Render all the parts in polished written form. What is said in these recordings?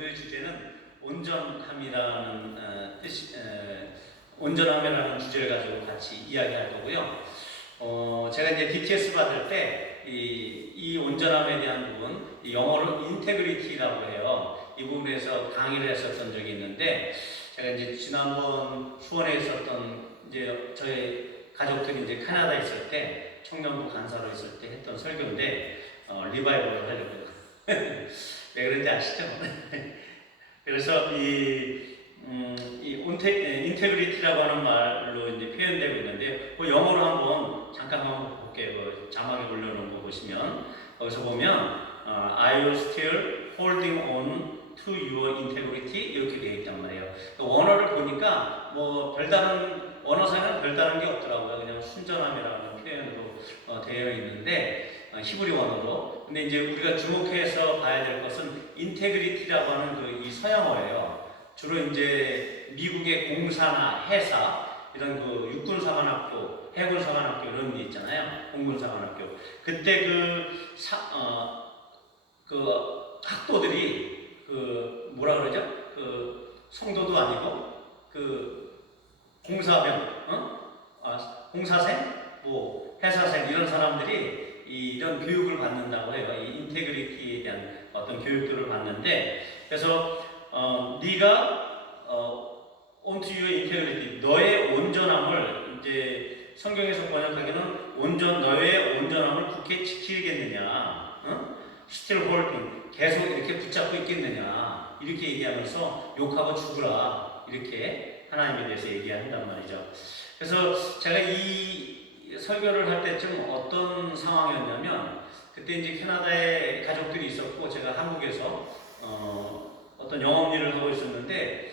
오늘의 주제는 온전함이라는 온전함이라는 주제를 가지고 같이 이야기할 거고요. 제가 이제 DTS 받을 때 이 온전함에 대한 부분, 영어로 인테그리티라고 해요. 이 부분에서 강의를 했었던 적이 있는데, 제가 이제 지난번 수원에 있었던 이제 저희 가족들이 이제 캐나다에 있을 때 청년부 간사로 있을 때 했던 설교인데, 리바이벌을 하려고요. 왜 그런지 아시죠? 그래서 이 인테그리티라고 하는 말로 이제 표현되고 있는데, 영어로 한번 잠깐 한번 볼게요. 자막에 올려놓은 거 보시면, 거기서 보면 Are you still holding on to your integrity? 이렇게 되어 있단 말이에요. 원어를 보니까 뭐 별다른 원어상에는 별다른 게 없더라고요. 그냥 순전함이라는 표현으로 되어 있는데, 히브리 원어로. 근데 이제 우리가 주목해서 봐야 될 것은 인테그리티라고 하는 이 서양어예요. 주로 이제 미국의 공사나 회사, 이런 육군사관학교, 해군사관학교 이런 게 있잖아요. 공군사관학교. 그때 학도들이 뭐라 그러죠? 성도도 아니고 공사생, 회사생 이런 사람들이 이런 교육을 받는다고 해요. 이 인테그리티에 대한 어떤 교육들을 받는데, 그래서 네가 onto your integrity, 너의 온전함을 이제 성경에서 번역하기는 너의 온전함을 굳게 지키겠느냐, still holding, 계속 이렇게 붙잡고 있겠느냐, 이렇게 얘기하면서 욕하고 죽으라, 이렇게 하나님에 대해서 얘기한단 말이죠. 그래서 제가 이 설교를 할 때쯤 어떤 상황이었냐면, 그때 이제 캐나다에 가족들이 있었고 제가 한국에서 어떤 영업 일을 하고 있었는데,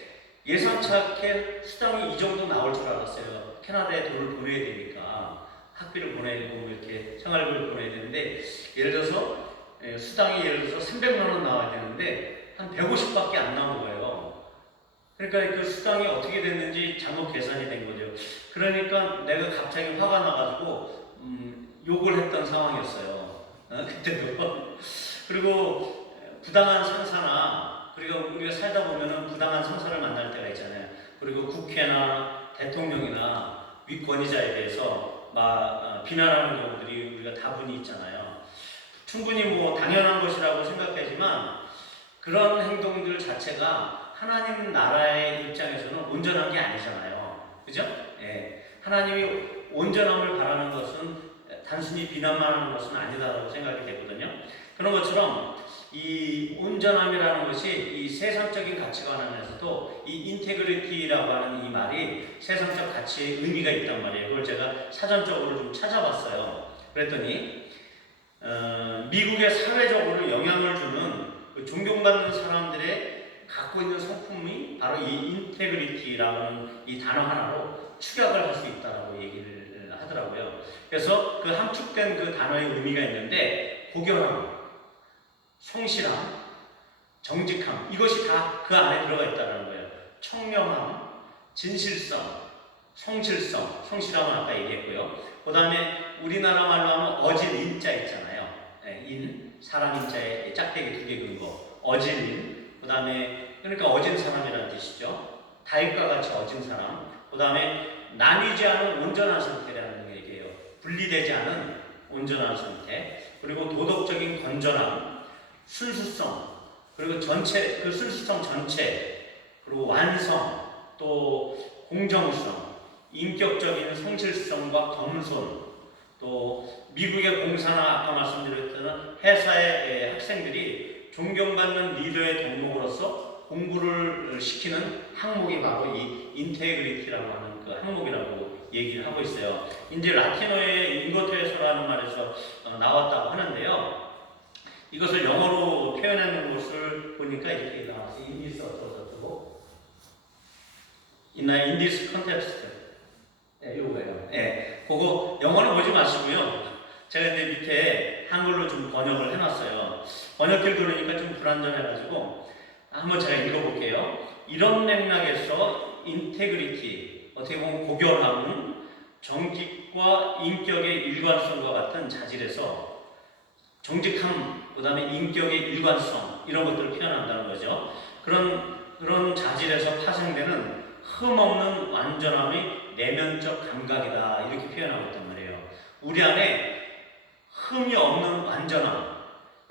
예상치 않게 수당이 이 정도 나올 줄 알았어요. 캐나다에 돈을 보내야 되니까, 학비를 보내야 되고 이렇게 생활비를 보내야 되는데, 예를 들어서 수당이 예를 들어서 300만 원 나와야 되는데 한 150밖에 안 나온 거예요. 그러니까 그 수당이 어떻게 됐는지 잘못 계산이 된 거죠. 그러니까 내가 갑자기 화가 나가지고 욕을 했던 상황이었어요. 그때도. 그리고 부당한 상사나, 그리고 우리가 살다 보면은 부당한 상사를 만날 때가 있잖아요. 그리고 국회나 대통령이나 윗권위자에 대해서 비난하는 경우들이 우리가 다분히 있잖아요. 충분히 당연한 것이라고 생각하지만, 그런 행동들 자체가 하나님 나라의 입장에서는 온전한 게 아니잖아요. 그죠? 예. 하나님이 온전함을 바라는 것은 단순히 비난만 하는 것은 아니다라고 생각이 되거든요. 그런 것처럼 이 온전함이라는 것이 이 세상적인 가치관 안에서도 이 인테그리티라고 하는 이 말이 세상적 가치의 의미가 있단 말이에요. 그걸 제가 사전적으로 좀 찾아봤어요. 그랬더니 미국의 사회적으로 영향을 주는 존경받는 사람들의 갖고 있는 성품이 바로 이 인테그리티라는 이 단어 하나로 축약을 할 수 있다라고 얘기를 하더라고요. 그래서 그 함축된 그 단어의 의미가 있는데, 고결함, 성실함, 정직함, 이것이 다 그 안에 들어가 있다는 거예요. 청명함, 진실성, 성실성, 성실함은 아까 얘기했고요. 그 다음에 우리나라 말로 하면 어질 인자 있잖아요. 사람 인자에 짝대기 2개 그은 거, 어질. 그 다음에 그러니까 어진 사람이라는 뜻이죠. 다윗과 같이 어진 사람. 그 다음에 나뉘지 않은 온전한 상태라는 얘기예요. 분리되지 않은 온전한 상태. 그리고 도덕적인 건전함, 순수성, 그리고 그 순수성 전체, 그리고 완성, 또 공정성, 인격적인 성실성과 겸손, 또 미국의 공사나 아까 말씀드렸던 회사의 학생들이 존경받는 리더의 덕목으로서 공부를 시키는 항목이 바로 이 인테그리티라고 하는 그 항목이라고 얘기를 하고 있어요. 이제 라틴어의 인거테소라는 말에서 나왔다고 하는데요. 이것을 영어로 표현하는 것을 보니까 이렇게 나왔어요. In this 어쩌고 in this context. 이거예요. 그거 영어는 보지 마시고요. 제가 이제 밑에 한글로 좀 번역을 해놨어요. 번역기를 돌리니까 좀 불안전해가지고 한번 제가 읽어볼게요. 이런 맥락에서 인테그리티, 어떻게 보면 고결함은 정직과 인격의 일관성과 같은 자질에서 정직함, 그 다음에 인격의 일관성, 이런 것들을 표현한다는 거죠. 그런 자질에서 파생되는 흠없는 완전함의 내면적 감각이다 이렇게 표현하고 있단 말이에요. 우리 안에 흠이 없는 완전함.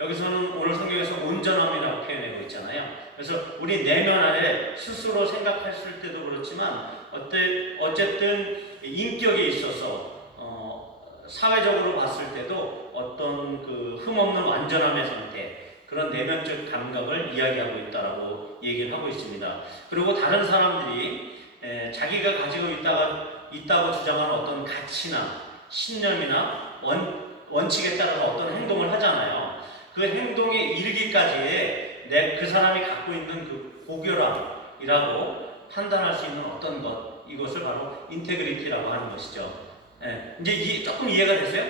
여기서는 오늘 성경에서 온전함이라고 표현하고 있잖아요. 그래서 우리 내면 안에 스스로 생각했을 때도 그렇지만 어쨌든 인격에 있어서 사회적으로 봤을 때도 어떤 그 흠없는 완전함의 상태, 그런 내면적 감각을 이야기하고 있다라고 얘기를 하고 있습니다. 그리고 다른 사람들이 자기가 가지고 있다고 주장하는 어떤 가치나 신념이나 원칙에 따라서 어떤 행동을 하잖아요. 그 행동에 이르기까지의 그 사람이 갖고 있는 그 고결함이라고 판단할 수 있는 어떤 것, 이것을 바로 인테그리티라고 하는 것이죠. 이제 조금 이해가 되세요?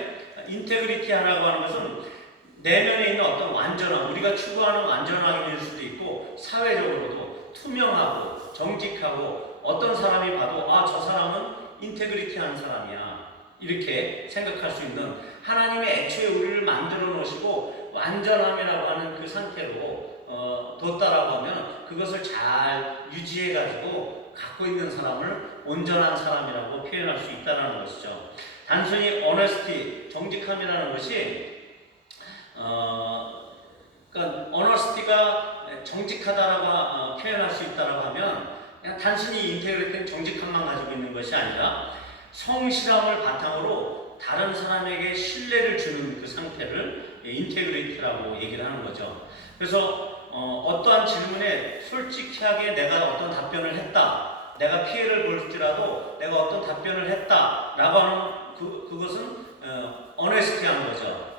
인테그리티 하라고 하는 것은 내면에 있는 어떤 완전함, 우리가 추구하는 완전함일 수도 있고 사회적으로도 투명하고 정직하고 어떤 사람이 봐도 저 사람은 인테그리티한 사람이야 이렇게 생각할 수 있는, 하나님의 애초에 우리를 만들어 놓으시고 완전함이라고 하는 그 상태로 뒀다라고 하면 그것을 잘 유지해 가지고 갖고 있는 사람을 온전한 사람이라고 표현할 수 있다는 것이죠. 단순히 honesty, 정직함이라는 것이 그러니까 honesty가 정직하다라고 표현할 수 있다라고 하면 그냥 단순히 인테그리티는 정직함만 가지고 있는 것이 아니라 성실함을 바탕으로 다른 사람에게 신뢰를 주는 그 상태를 인테그리티라고 얘기를 하는 거죠. 그래서 어떠한 질문에 솔직하게 내가 어떤 답변을 했다, 내가 피해를 볼지라도 내가 어떤 답변을 했다라고 하는 그것은 어네스티한 거죠.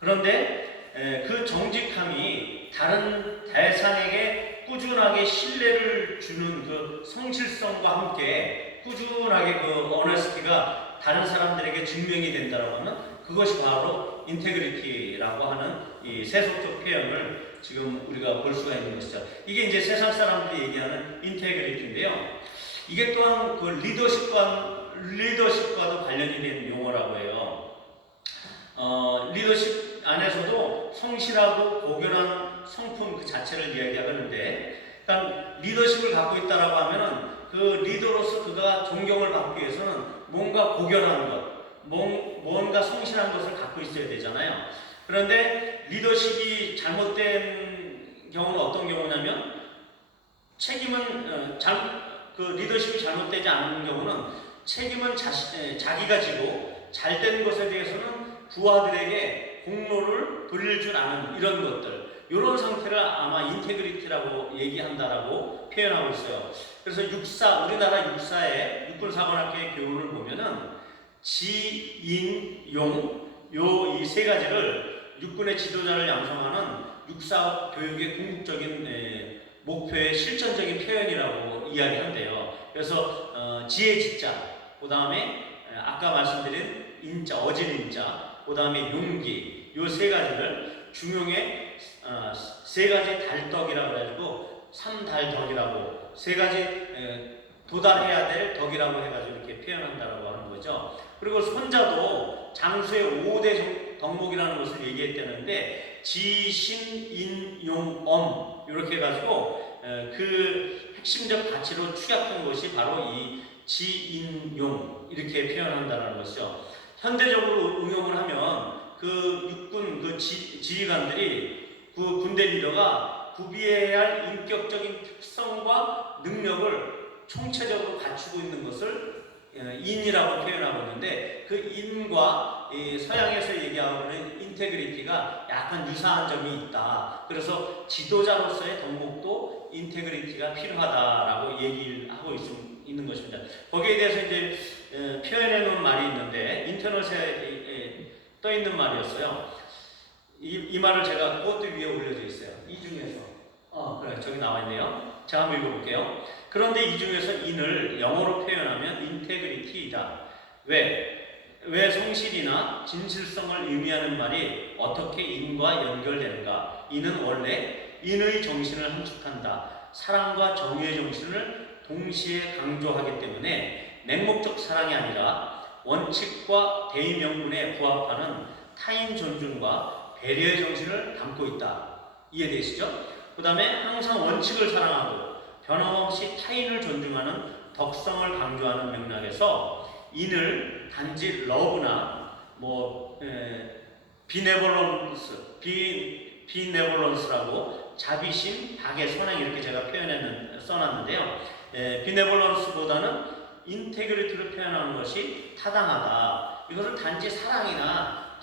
그런데 그 정직함이 다른 대상에게 꾸준하게 신뢰를 주는 그 성실성과 함께 꾸준하게 그 어네스티가 다른 사람들에게 증명이 된다고 하면 그것이 바로 인테그리티라고 하는 이 세속적 표현을 지금 우리가 볼 수가 있는 것이죠. 이게 이제 세상 사람들이 얘기하는 인테그리티인데요. 이게 또한 그 리더십과도 관련이 되는 용어라고 해요. 리더십 안에서도 성실하고 고결한 성품 그 자체를 이야기하는데, 그러니까 리더십을 갖고 있다라고 하면은 그 리더로서 그가 존경을 받기 위해서는 뭔가 고결한 것, 뭔가 성실한 것을 갖고 있어야 되잖아요. 그런데 리더십이 잘못된 경우는 어떤 경우냐면 책임은 그 리더십이 잘못되지 않은 경우는 책임은 자기가 지고 잘된 것에 대해서는 부하들에게 공로를 돌릴 줄 아는 이런 것들, 이런 상태를 아마 인테그리티라고 얘기한다라고 표현하고 있어요. 그래서 우리나라 육사의 육군사관학교의 교훈을 보면은 지, 인, 용, 이 세 가지를 육군의 지도자를 양성하는 육사 교육의 궁극적인 목표의 실천적인 표현이라고 이야기한대요. 그래서 지의 지자, 그 다음에 아까 말씀드린 인자, 어질 인자, 그 다음에 용기, 요 세 가지를 중용의 세 가지 달덕이라고 해가지고 삼달덕이라고 세 가지 도달해야 될 덕이라고 해가지고 이렇게 표현한다라고 하는 거죠. 그리고 손자도 장수의 5대 덕목이라는 것을 얘기했다는데 지, 신, 인, 용, 엄 이렇게 해가지고 그 핵심적 가치로 축약한 것이 바로 이 지, 인, 용 이렇게 표현한다는 것이죠. 현대적으로 응용을 하면 그 육군 그 지휘관들이 그 군대 리더가 구비해야 할 인격적인 특성과 능력을 총체적으로 갖추고 있는 것을 인이라고 표현하고 있는데, 그 인과 서양에서 얘기하고 있는 인테그리티가 약간 유사한 점이 있다. 그래서 지도자로서의 덕목도 인테그리티가 필요하다라고 얘기를 하고 있는 것입니다. 거기에 대해서 이제 표현해 놓은 말이 있는데 인터넷에 떠 있는 말이었어요. 이 말을 제가 그것도 위에 올려져 있어요. 이 중에서 그래 저기 나와 있네요. 제가 한번 읽어볼게요. 그런데 이 중에서 인을 영어로 표현하면 인테그리티이다. 왜 성실이나 진실성을 의미하는 말이 어떻게 인과 연결되는가? 인은 원래 인의 정신을 함축한다. 사랑과 정의의 정신을 동시에 강조하기 때문에 맹목적 사랑이 아니라 원칙과 대의명분에 부합하는 타인 존중과 배려의 정신을 담고 있다. 이해되시죠? 그 다음에 항상 원칙을 사랑하고 변함없이 타인을 존중하는 덕성을 강조하는 맥락에서 인을 단지 러브나 비네볼런스라고 자비심, 박의 선행 이렇게 제가 써놨는데요. 비네볼런스보다는 인테그리티를 표현하는 것이 타당하다. 이것을 단지 사랑이나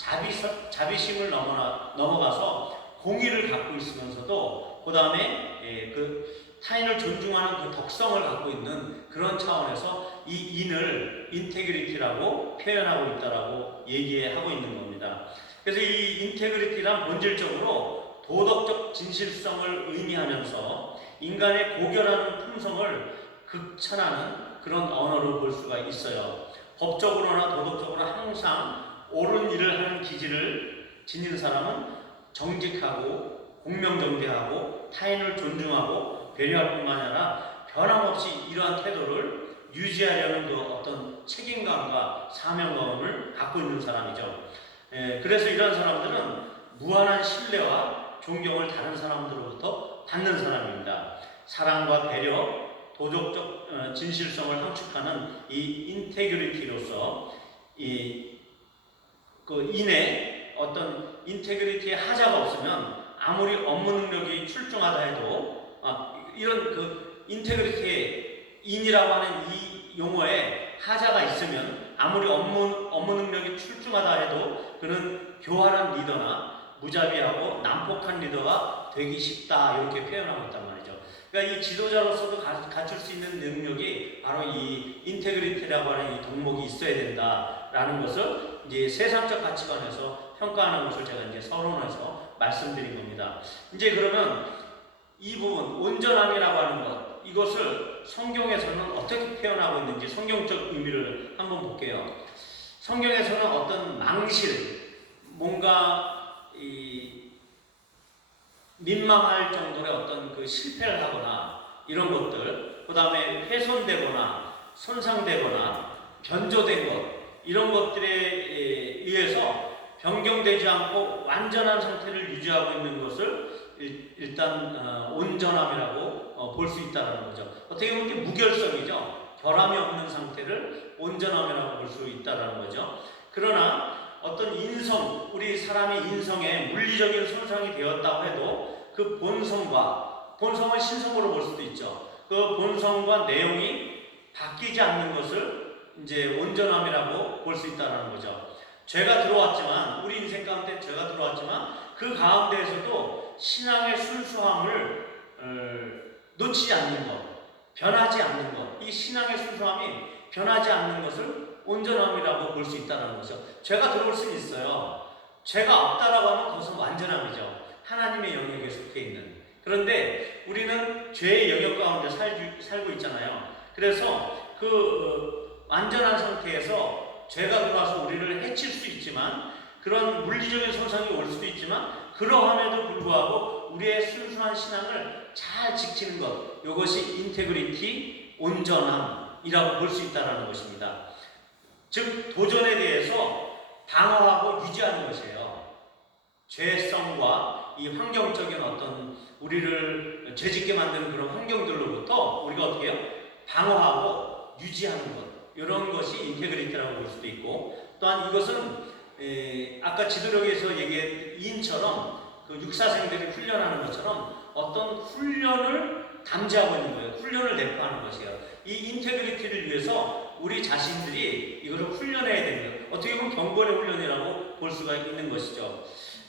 자비심을 넘어가서 공의를 갖고 있으면서도 그 다음에 타인을 존중하는 그 덕성을 갖고 있는 그런 차원에서 이 인을 인테그리티라고 표현하고 있다라고 얘기하고 있는 겁니다. 그래서 이 인테그리티란 본질적으로 도덕적 진실성을 의미하면서 인간의 고결한 품성을 극찬하는 그런 언어로 볼 수가 있어요. 법적으로나 도덕적으로 항상 옳은 일을 하는 기질을 지닌 사람은 정직하고 공명정대하고 타인을 존중하고 배려할 뿐만 아니라 변함없이 이러한 태도를 유지하려는 그 어떤 책임감과 사명감을 갖고 있는 사람이죠. 그래서 이런 사람들은 무한한 신뢰와 존경을 다른 사람들로부터 받는 사람입니다. 사랑과 배려, 도덕적 진실성을 함축하는 이 인테그리티로서 그 인의 어떤 인테그리티의 하자가 없으면 아무리 업무 능력이 출중하다 해도 이런 그 인테그리티의 인이라고 하는 이 용어에 하자가 있으면 아무리 업무 능력이 출중하다 해도 그는 교활한 리더나 무자비하고 난폭한 리더가 되기 쉽다 이렇게 표현하고 있단 말이죠. 그러니까 이 지도자로서도 갖출 수 있는 능력이 바로 이 인테그리티라고 하는 이 덕목이 있어야 된다라는 것을 이제 세상적 가치관에서 평가하는 것을 제가 이제 서론에서 말씀드린 겁니다. 이제 그러면 이 부분 온전함이라고 하는 것 이것을 성경에서는 어떻게 표현하고 있는지 성경적 의미를 한번 볼게요. 성경에서는 어떤 망실, 뭔가 민망할 정도의 어떤 그 실패를 하거나 이런 것들, 그 다음에 훼손되거나 손상되거나 변조된 것 이런 것들에 의해서 변경되지 않고 완전한 상태를 유지하고 있는 것을 일단 온전함이라고 볼 수 있다는 거죠. 어떻게 보면 무결성이죠. 결함이 없는 상태를 온전함이라고 볼 수 있다는 거죠. 그러나 어떤 인성, 우리 사람의 인성에 물리적인 손상이 되었다고 해도 그 본성은 신성으로 볼 수도 있죠. 그 본성과 내용이 바뀌지 않는 것을 이제 온전함이라고 볼 수 있다는 거죠. 죄가 들어왔지만, 우리 인생 가운데 죄가 들어왔지만 그 가운데에서도 신앙의 순수함을 놓치지 않는 것, 변하지 않는 것, 이 신앙의 순수함이 변하지 않는 것을 온전함이라고 볼 수 있다는 거죠. 죄가 들어올 수는 있어요. 죄가 없다라고 하면 그것은 완전함이죠. 하나님의 영역에 속해 있는. 그런데 우리는 죄의 영역 가운데 살고 있잖아요. 그래서 그 완전한 상태에서 죄가 들어와서 우리를 해칠 수 있지만 그런 물리적인 손상이 올 수도 있지만 그러함에도 불구하고 우리의 순수한 신앙을 잘 지키는 것 이것이 인테그리티, 온전함이라고 볼 수 있다는 것입니다. 즉 도전에 대해서 방어하고 유지하는 것이에요. 죄성과 이 환경적인 어떤 우리를 죄짓게 만드는 그런 환경들로부터 우리가 어떻게 해요? 방어하고 유지하는 것 이런 것이 인테그리티라고 볼 수도 있고 또한 이것은 아까 지도력에서 얘기한 인처럼 그 육사생들이 훈련하는 것처럼 어떤 훈련을 담지하고 있는 거예요. 훈련을 내포하는 것이에요. 이 인테그리티를 위해서 우리 자신들이 이거를 훈련해야 되는 거예요. 어떻게 보면 경건의 훈련이라고 볼 수가 있는 것이죠.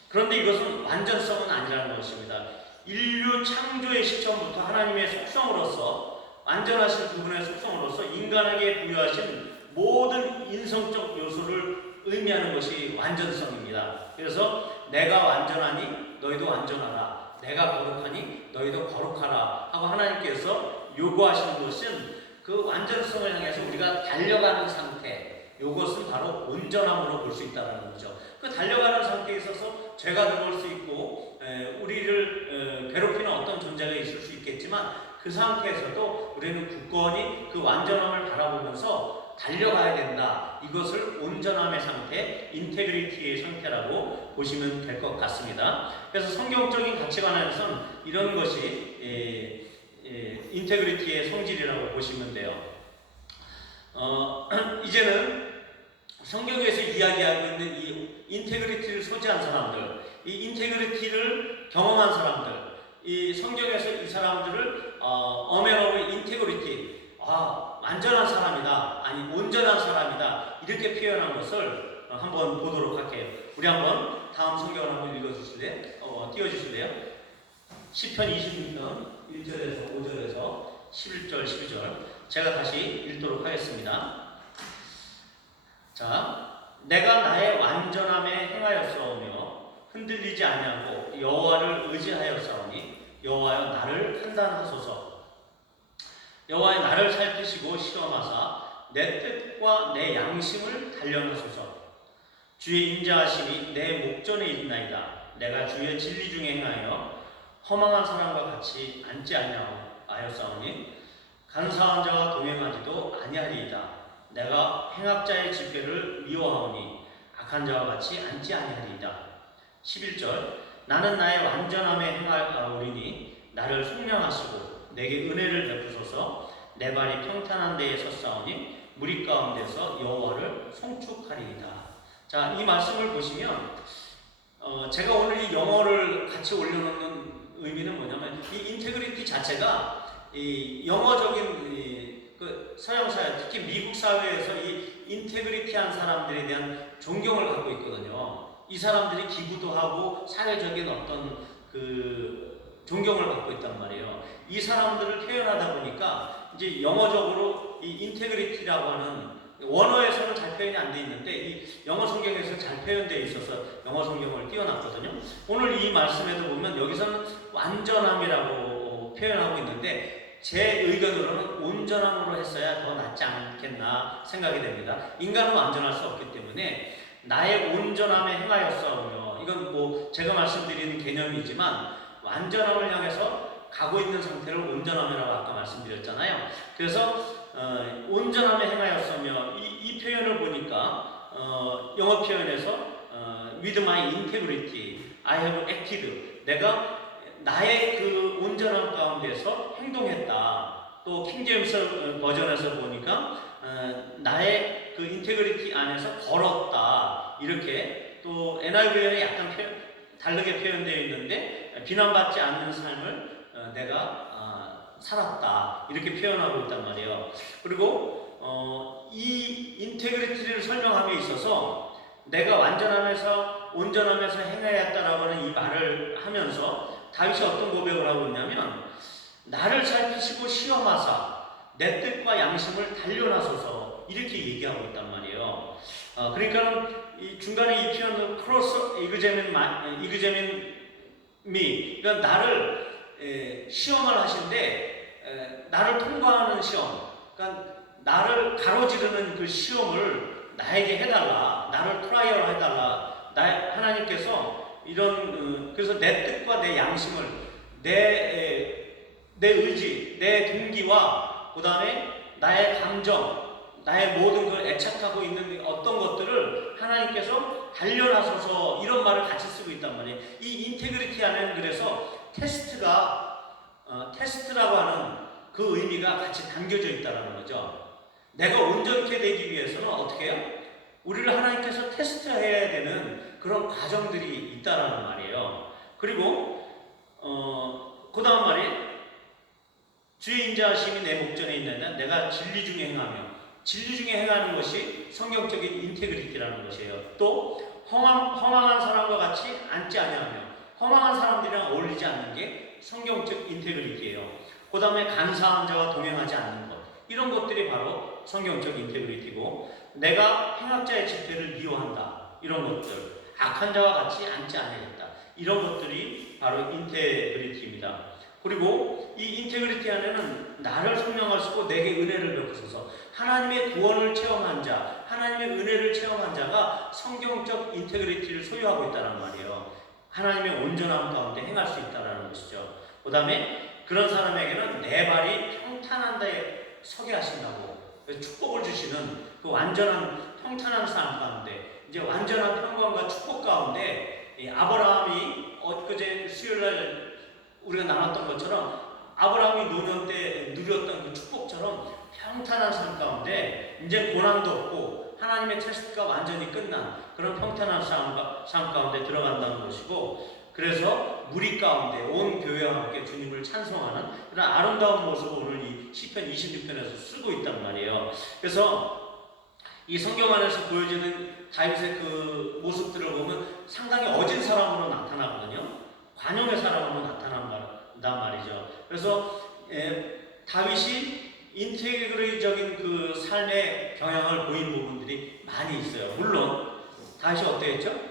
그런데 이것은 완전성은 아니라는 것입니다. 인류 창조의 시점부터 하나님의 속성으로서 완전하신 그분의 속성으로서 인간에게 부여하신 모든 인성적 요소를 의미하는 것이 완전성입니다. 그래서 내가 완전하니 너희도 완전하라. 내가 거룩하니 너희도 거룩하라 하고 하나님께서 요구하시는 것은 그 완전성을 향해서 우리가 달려가는 상태 이것은 바로 온전함으로 볼 수 있다는 거죠. 그 달려가는 상태에 있어서 죄가 들어올 수 있고 우리를 괴롭히는 어떤 존재가 있을 수 있겠지만 그 상태에서도 우리는 굳건히 그 완전함을 바라보면서 달려가야 된다. 이것을 온전함의 상태, 인테그리티의 상태라고 보시면 될 것 같습니다. 그래서 성경적인 가치관에서는 이런 것이 인테그리티의 성질이라고 보시면 돼요. 이제는 성경에서 이야기하고 있는 이 인테그리티를 소지한 사람들, 이 인테그리티를 경험한 사람들, 이 성경에서 이 사람들을 어메너의 인테그리티, 완전한 사람이다, 아니 온전한 사람이다, 이렇게 표현한 것을 한번 보도록 할게요. 우리 한번 다음 성경을 한번 읽어주실래요? 띄워주실래요? 시편 26편 1절에서 5절에서 11절 12절 제가 다시 읽도록 하겠습니다. 자, 내가 나의 완전함에 행하였사오며 흔들리지 아니하고 여호와를 의지하였사오니 여호와여 나를 판단하소서. 여호와여 나를 살피시고 시험하사 내 뜻과 내 양심을 단련하소서. 주의 인자하심이 내 목전에 있나이다. 내가 주의 진리 중에 행하여 허망한 사람과 같이 앉지 아니하였사오니 간사한 자와 동행하지도 아니하리이다. 내가 행악자의 집회를 미워하오니 악한 자와 같이 앉지 아니하리이다. 11절 나는 나의 완전함에 행하오리니 나를 속량하시고 내게 은혜를 베푸소서. 내 발이 평탄한 데에 섰사오니 무리 가운데서 여호와를 송축하리이다. 자, 이 말씀을 보시면 제가 오늘 이 영어를 같이 올려놓는 의미는 뭐냐면 이 인테그리티 자체가 이 영어적인 그 서양 사회, 특히 미국 사회에서 이 인테그리티한 사람들에 대한 존경을 갖고 있거든요. 이 사람들이 기부도 하고 사회적인 어떤 그 존경을 받고 있단 말이에요. 이 사람들을 표현하다 보니까 이제 영어적으로 이 인테그리티라고 하는 원어에서는 잘 표현이 안 돼 있는데 이 영어 성경에서 잘 표현되어 있어서 영어 성경을 띄워놨거든요. 오늘 이 말씀에도 보면 여기서는 완전함이라고 표현하고 있는데 제 의견으로는 온전함으로 했어야 더 낫지 않겠나 생각이 됩니다. 인간은 완전할 수 없기 때문에 나의 온전함에 행하였사오며, 이건 뭐 제가 말씀드리는 개념이지만 완전함을 향해서 가고 있는 상태를 온전함이라고 아까 말씀드렸잖아요. 그래서 온전함에 행하였으며 이 표현을 보니까 영어 표현에서 with my integrity I have acted, 내가 나의 그 온전함 가운데서 행동했다. 또 킹제임스 버전에서 보니까 나의 그 인테그리티 안에서 걸었다. 이렇게 또 NIV에는 약간 다르게 표현되어 있는데 비난받지 않는 삶을 내가 살았다. 이렇게 표현하고 있단 말이에요. 그리고 이 인테그리티를 설명함에 있어서 내가 완전하면서 온전하면서 행하였다라고 하는 이 말을 하면서 다윗이 어떤 고백을 하고 있냐면 나를 살피시고 시험하사 내 뜻과 양심을 단련하소서, 이렇게 얘기하고 있단 말이에요. 그러니까 이 중간에 이 표현은 크로스 이그제민 미, 그러니까 나를 시험을 하신데 나를 통과하는 시험, 그러니까 나를 가로지르는 그 시험을 나에게 해달라, 나를 트라이얼 해달라. 하나님께서 이런 그래서 내 뜻과 내 양심을 내 의지, 내 동기와 그 다음에 나의 감정, 나의 모든 걸 애착하고 있는 어떤 것들을 하나님께서 단련하소서, 이런 말을 같이 쓰고 있단 말이에요. 이 인테그리티 안에는 그래서 테스트라고 하는 그 의미가 같이 담겨져 있다는 거죠. 내가 온전케 되기 위해서는 어떻게 해요? 우리를 하나님께서 테스트해야 되는 그런 과정들이 있다라는 말이에요. 그리고 그 다음 말이 주의 인자하심이 내 목전에 있느냐, 내가 진리 중에 행하며, 진리 중에 행하는 것이 성경적인 인테그리티라는 것이에요. 또 허망한 사람과 같이 앉지 아니하며, 허망한 사람들이랑 어울리지 않는 게 성경적 인테그리티예요. 그 다음에 간사한 자와 동행하지 않는 것, 이런 것들이 바로 성경적 인테그리티고, 내가 행악자의 집회를 미워한다, 이런 것들, 악한 자와 같이 앉지 아니하겠다, 이런 것들이 바로 인테그리티입니다. 그리고 이 인테그리티 안에는 나를 성령하시고 내게 은혜를 베푸소서, 하나님의 구원을 체험한 자, 하나님의 은혜를 체험한 자가 성경적 인테그리티를 소유하고 있다는 말이에요. 하나님의 온전함 가운데 행할 수 있다는 것이죠. 그 다음에 그런 사람에게는 내 발이 평탄한 데에 서게 하신다고 축복을 주시는 그 완전한 평탄한 삶 가운데, 이제 완전한 평강과 축복 가운데 아브라함이 엊그제 수요일날 우리가 나눴던 것처럼 아브라함이 노년 때 누렸던 그 축복처럼 평탄한 삶 가운데 이제 고난도 없고 하나님의 테스트가 완전히 끝난 그런 평탄한 삶 가운데 들어간다는 것이고, 그래서 무리 가운데 온 교회와 함께 주님을 찬송하는 그런 아름다운 모습을 오늘 이 시편 26편에서 쓰고 있단 말이에요. 그래서 이 성경 안에서 보여지는 다윗의 그 모습들을 보면 상당히 어진 사람으로 나타나거든요. 관용의 사람으로 나타난단 말이죠. 그래서 다윗이 인테그리적인 그 삶의 경향을 보인 부분들이 많이 있어요. 물론 다윗이 어땠죠?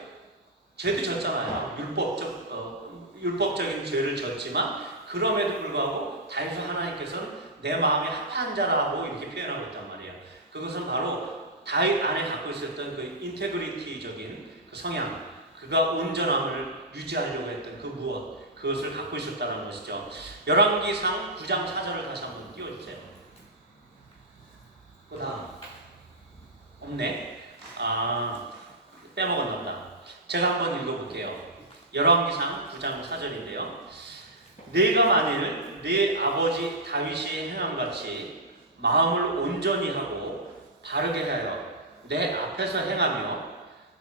죄도 졌잖아요. 율법적인 죄를 졌지만 그럼에도 불구하고 다윗을 하나님께서는 내 마음에 합한 자라고 이렇게 표현하고 있단 말이에요. 그것은 바로 다윗 안에 갖고 있었던 그 인테그리티적인 그 성향, 그가 온전함을 유지하려고 했던 그 무엇, 그것을 갖고 있었다는 것이죠. 열왕기상 9장 4절을 다시 한번 띄워주세요. 그 다음 없네. 빼먹었나 보다. 제가 한번 읽어볼게요. 열왕기상 9장 4절인데요. 네가 만일 네 아버지 다윗이 행함같이 마음을 온전히 하고 바르게 하여 내 앞에서 행하며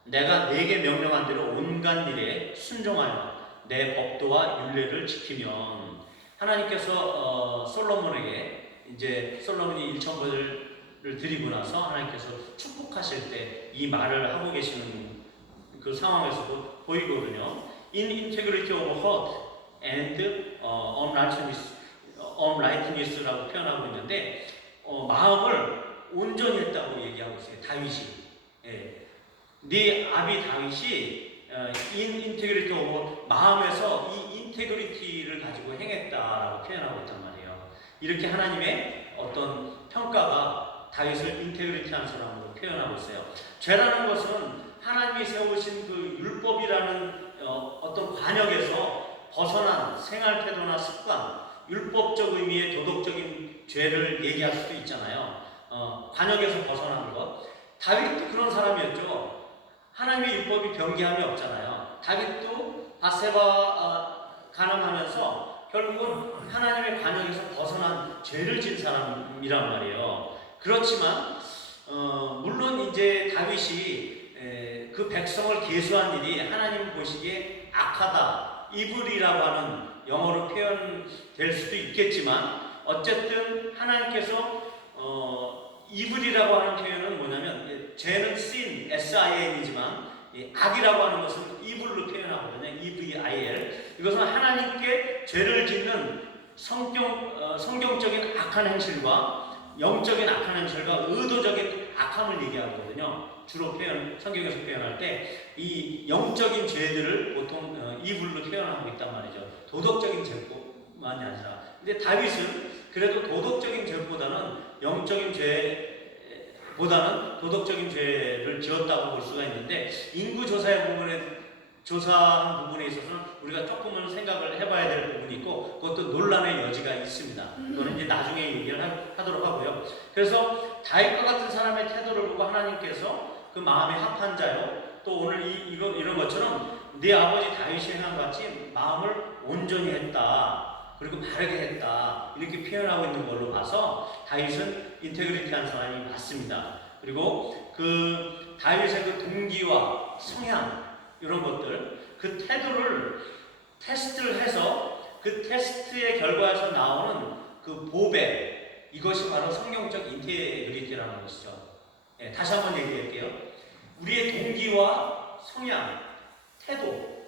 내가 네게 명령한 대로 온갖 일에 순종하여 내 법도와 율례를 지키면, 하나님께서 솔로몬에게 이제 솔로몬이 1,000번을 드리고 나서 하나님께서 축복하실 때 이 말을 하고 계시는 그 상황에서도 보이거든요. In integrity of heart and uprightness라고 표현하고 있는데 마음을 온전히 했다고 얘기하고 있어요. 다윗이. 네 아비 다윗이 in integrity of 마음에서 이 인테그리티를 가지고 행했다라고 표현하고 있단 말이에요. 이렇게 하나님의 어떤 평가가 다윗을 인테그리티한 사람으로 표현하고 있어요. 죄라는 것은 하나님이 세우신 그 율법이라는 어떤 관역에서 벗어난 생활 태도나 습관, 율법적 의미의 도덕적인 죄를 얘기할 수도 있잖아요. 관역에서 벗어난 것. 다윗도 그런 사람이었죠. 하나님의 율법이 변개함이 없잖아요. 다윗도 바세바 가늠하면서 결국은 하나님의 관역에서 벗어난 죄를 진 사람이란 말이에요. 그렇지만 물론 이제 다윗이 그 백성을 계수한 일이 하나님 보시기에 악하다, 이불이라고 하는 영어로 표현될 수도 있겠지만, 어쨌든 하나님께서 이불이라고 하는 표현은 뭐냐면 죄는 sin, S-I-N이지만 악이라고 하는 것은 이불로 표현하거든요. E-V-I-L. 이것은 하나님께 죄를 짓는 성경적인 악한 행실과 영적인 악한 행실과 의도적인 악함을 얘기하거든요. 주로 성경에서 표현할 때 이 영적인 죄들을 보통 이불로 표현하고 있단 말이죠. 도덕적인 죄뿐만이 아니라. 근데 다윗은 그래도 도덕적인 죄보다는 영적인 죄보다는 도덕적인 죄를 지었다고 볼 수가 있는데, 인구 조사한 부분에 있어서는 우리가 조금은 생각을 해봐야 될 부분이 있고, 그것도 논란의 여지가 있습니다. 그거는 이제 나중에 얘기를 하도록 하고요. 그래서 다윗과 같은 사람의 태도를 보고 하나님께서 그 마음에 합한 자요, 또 오늘 이런 것처럼 네 아버지 다윗이 행한 같이 마음을 온전히 했다, 그리고 바르게 했다, 이렇게 표현하고 있는 걸로 봐서 다윗은 인테그리티한 사람이 맞습니다. 그리고 그 다윗의 그 동기와 성향, 이런 것들, 그 태도를 테스트를 해서 그 테스트의 결과에서 나오는 그 보배, 이것이 바로 성경적 인테그리티라는 것이죠. 다시 한번 얘기할게요. 우리의 동기와 성향, 태도,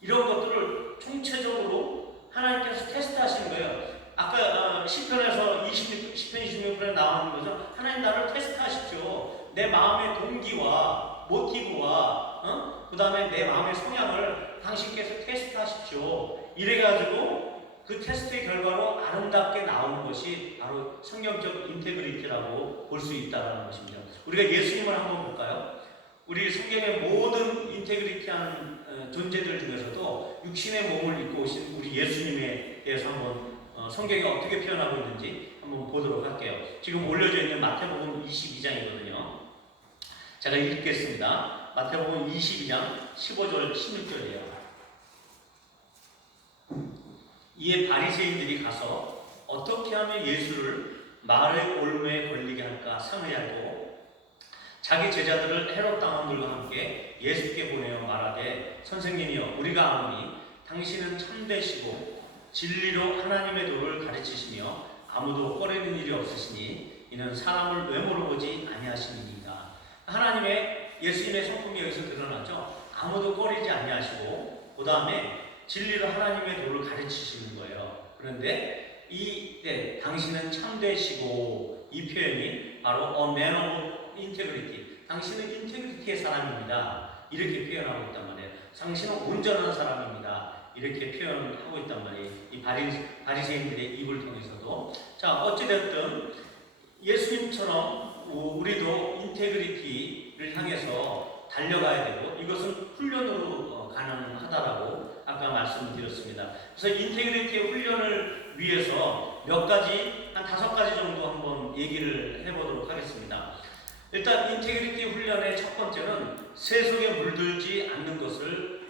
이런 것들을 총체적으로 하나님께서 테스트하시는 거예요. 아까 시편에서 26편에 나오는 거죠. 하나님 나를 테스트하십시오. 내 마음의 동기와 모티브와 그 다음에 내 마음의 성향을 당신께서 테스트하십시오. 이래가지고 그 테스트의 결과로 아름답게 나오는 것이 바로 성경적 인테그리티라고 볼 수 있다는 것입니다. 우리가 예수님을 한번 볼까요? 우리 성경의 모든 인테그리티한 존재들 중에서도 육신의 몸을 입고 오신 우리 예수님에 대해서 한번 성경이 어떻게 표현하고 있는지 한번 보도록 할게요. 지금 올려져 있는 마태복음 22장이거든요. 제가 읽겠습니다. 마태복음 22장 15절 16절이에요. 이에 바리새인들이 가서 어떻게 하면 예수를 말의 올무에 걸리게 할까 상의하고 자기 제자들을 헤롯 당원들과 함께 예수께 보내어 말하되 선생님이여 우리가 아노니 당신은 참되시고 진리로 하나님의 도를 가르치시며 아무도 꺼리는 일이 없으시니 이는 사람을 외모로 보지 아니하시니이다. 하나님의 예수님의 성품이 여기서 드러나죠. 아무도 꺼리지 아니하시고 그 다음에 진리로 하나님의 도를 가르치시는 거예요. 그런데 당신은 참되시고 이 표현이 바로 a man of integrity. 당신은 인테그리티의 사람입니다. 이렇게 표현하고 있단 말이에요. 당신은 온전한 사람입니다. 이렇게 표현하고 있단 말이에요. 이 바리새인들의 입을 통해서도. 자, 어찌됐든 예수님처럼 우리도 인테그리티를 향해서 달려가야 되고 이것은 훈련으로 가능하다라고 아까 말씀드렸습니다. 그래서 인테그리티의 훈련을 위해서 몇 가지, 한 5가지 정도 한번 얘기를 해보도록 하겠습니다. 일단 인테그리티 훈련의 첫 번째는 세속에 물들지 않는 것을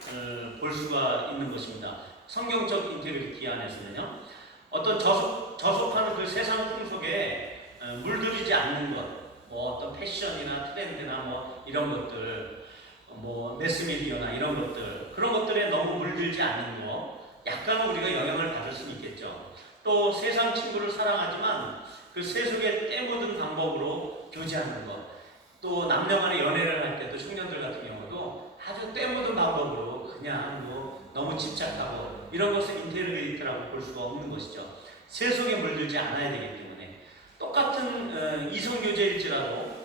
볼 수가 있는 것입니다. 성경적 인테그리티 안에서는요, 어떤 저속하는 그 세상 풍 속에 물들이지 않는 것, 뭐 어떤 패션이나 트렌드나 뭐 이런 것들, 뭐 매스미디어나 이런 것들, 그런 것들에 너무 물들지 않는 거, 약간은 우리가 영향을 받을 수는 있겠죠. 또 세상 친구를 사랑하지만 그 세속에 때묻은 방법으로 교제하는 것, 또 남녀 간의 연애를 할 때도 청년들 같은 경우도 아주 때묻은 방법으로 그냥 뭐 너무 집착하고 이런 것을 인테그리티라고 볼 수가 없는 것이죠. 세속에 물들지 않아야 되기 때문에 똑같은 이성교제일지라도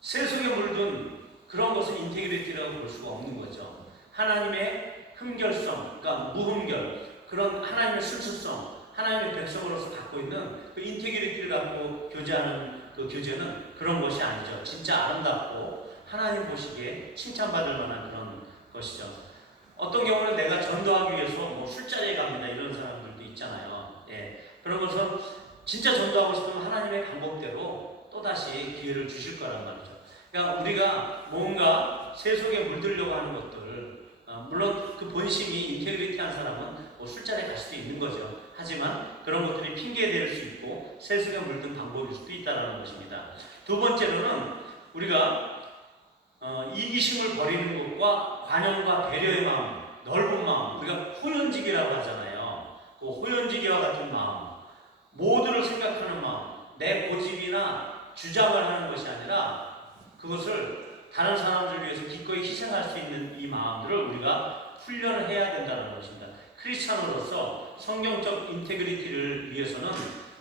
세속에 물든 그런 것을 인테그리티라고 볼 수가 없는 거죠. 하나님의 흠결성, 그러니까 무흠결, 그런 하나님의 순수성, 하나님의 백성으로서 갖고 있는 그 인테그리티를 갖고 교제하는 그 교제는 그런 것이 아니죠. 진짜 아름답고 하나님 보시기에 칭찬받을 만한 그런 것이죠. 어떤 경우는 내가 전도하기 위해서 뭐 술자리에 갑니다 이런 사람들도 있잖아요. 예, 그런 것은 진짜 전도하고 싶으면 하나님의 방법대로 또다시 기회를 주실 거란 말이죠. 그러니까 우리가 뭔가 세속에 물들려고 하는 것들, 물론 그 본심이 인테그리티한 사람은 뭐 술자리에 갈 수도 있는 거죠. 하지만 그런 것들이 핑계될 수 있고 세속에 물든 방법일 수도 있다는 것입니다. 두 번째로는 우리가 이기심을 버리는 것과 관용과 배려의 마음, 넓은 마음, 우리가 호연지기라고 하잖아요. 그 호연지기와 같은 마음, 모두를 생각하는 마음, 내 고집이나 주장을 하는 것이 아니라 그것을 다른 사람들을 위해서 기꺼이 희생할 수 있는 이 마음들을 우리가 훈련을 해야 된다는 것입니다. 크리스찬으로서 성경적 인테그리티를 위해서는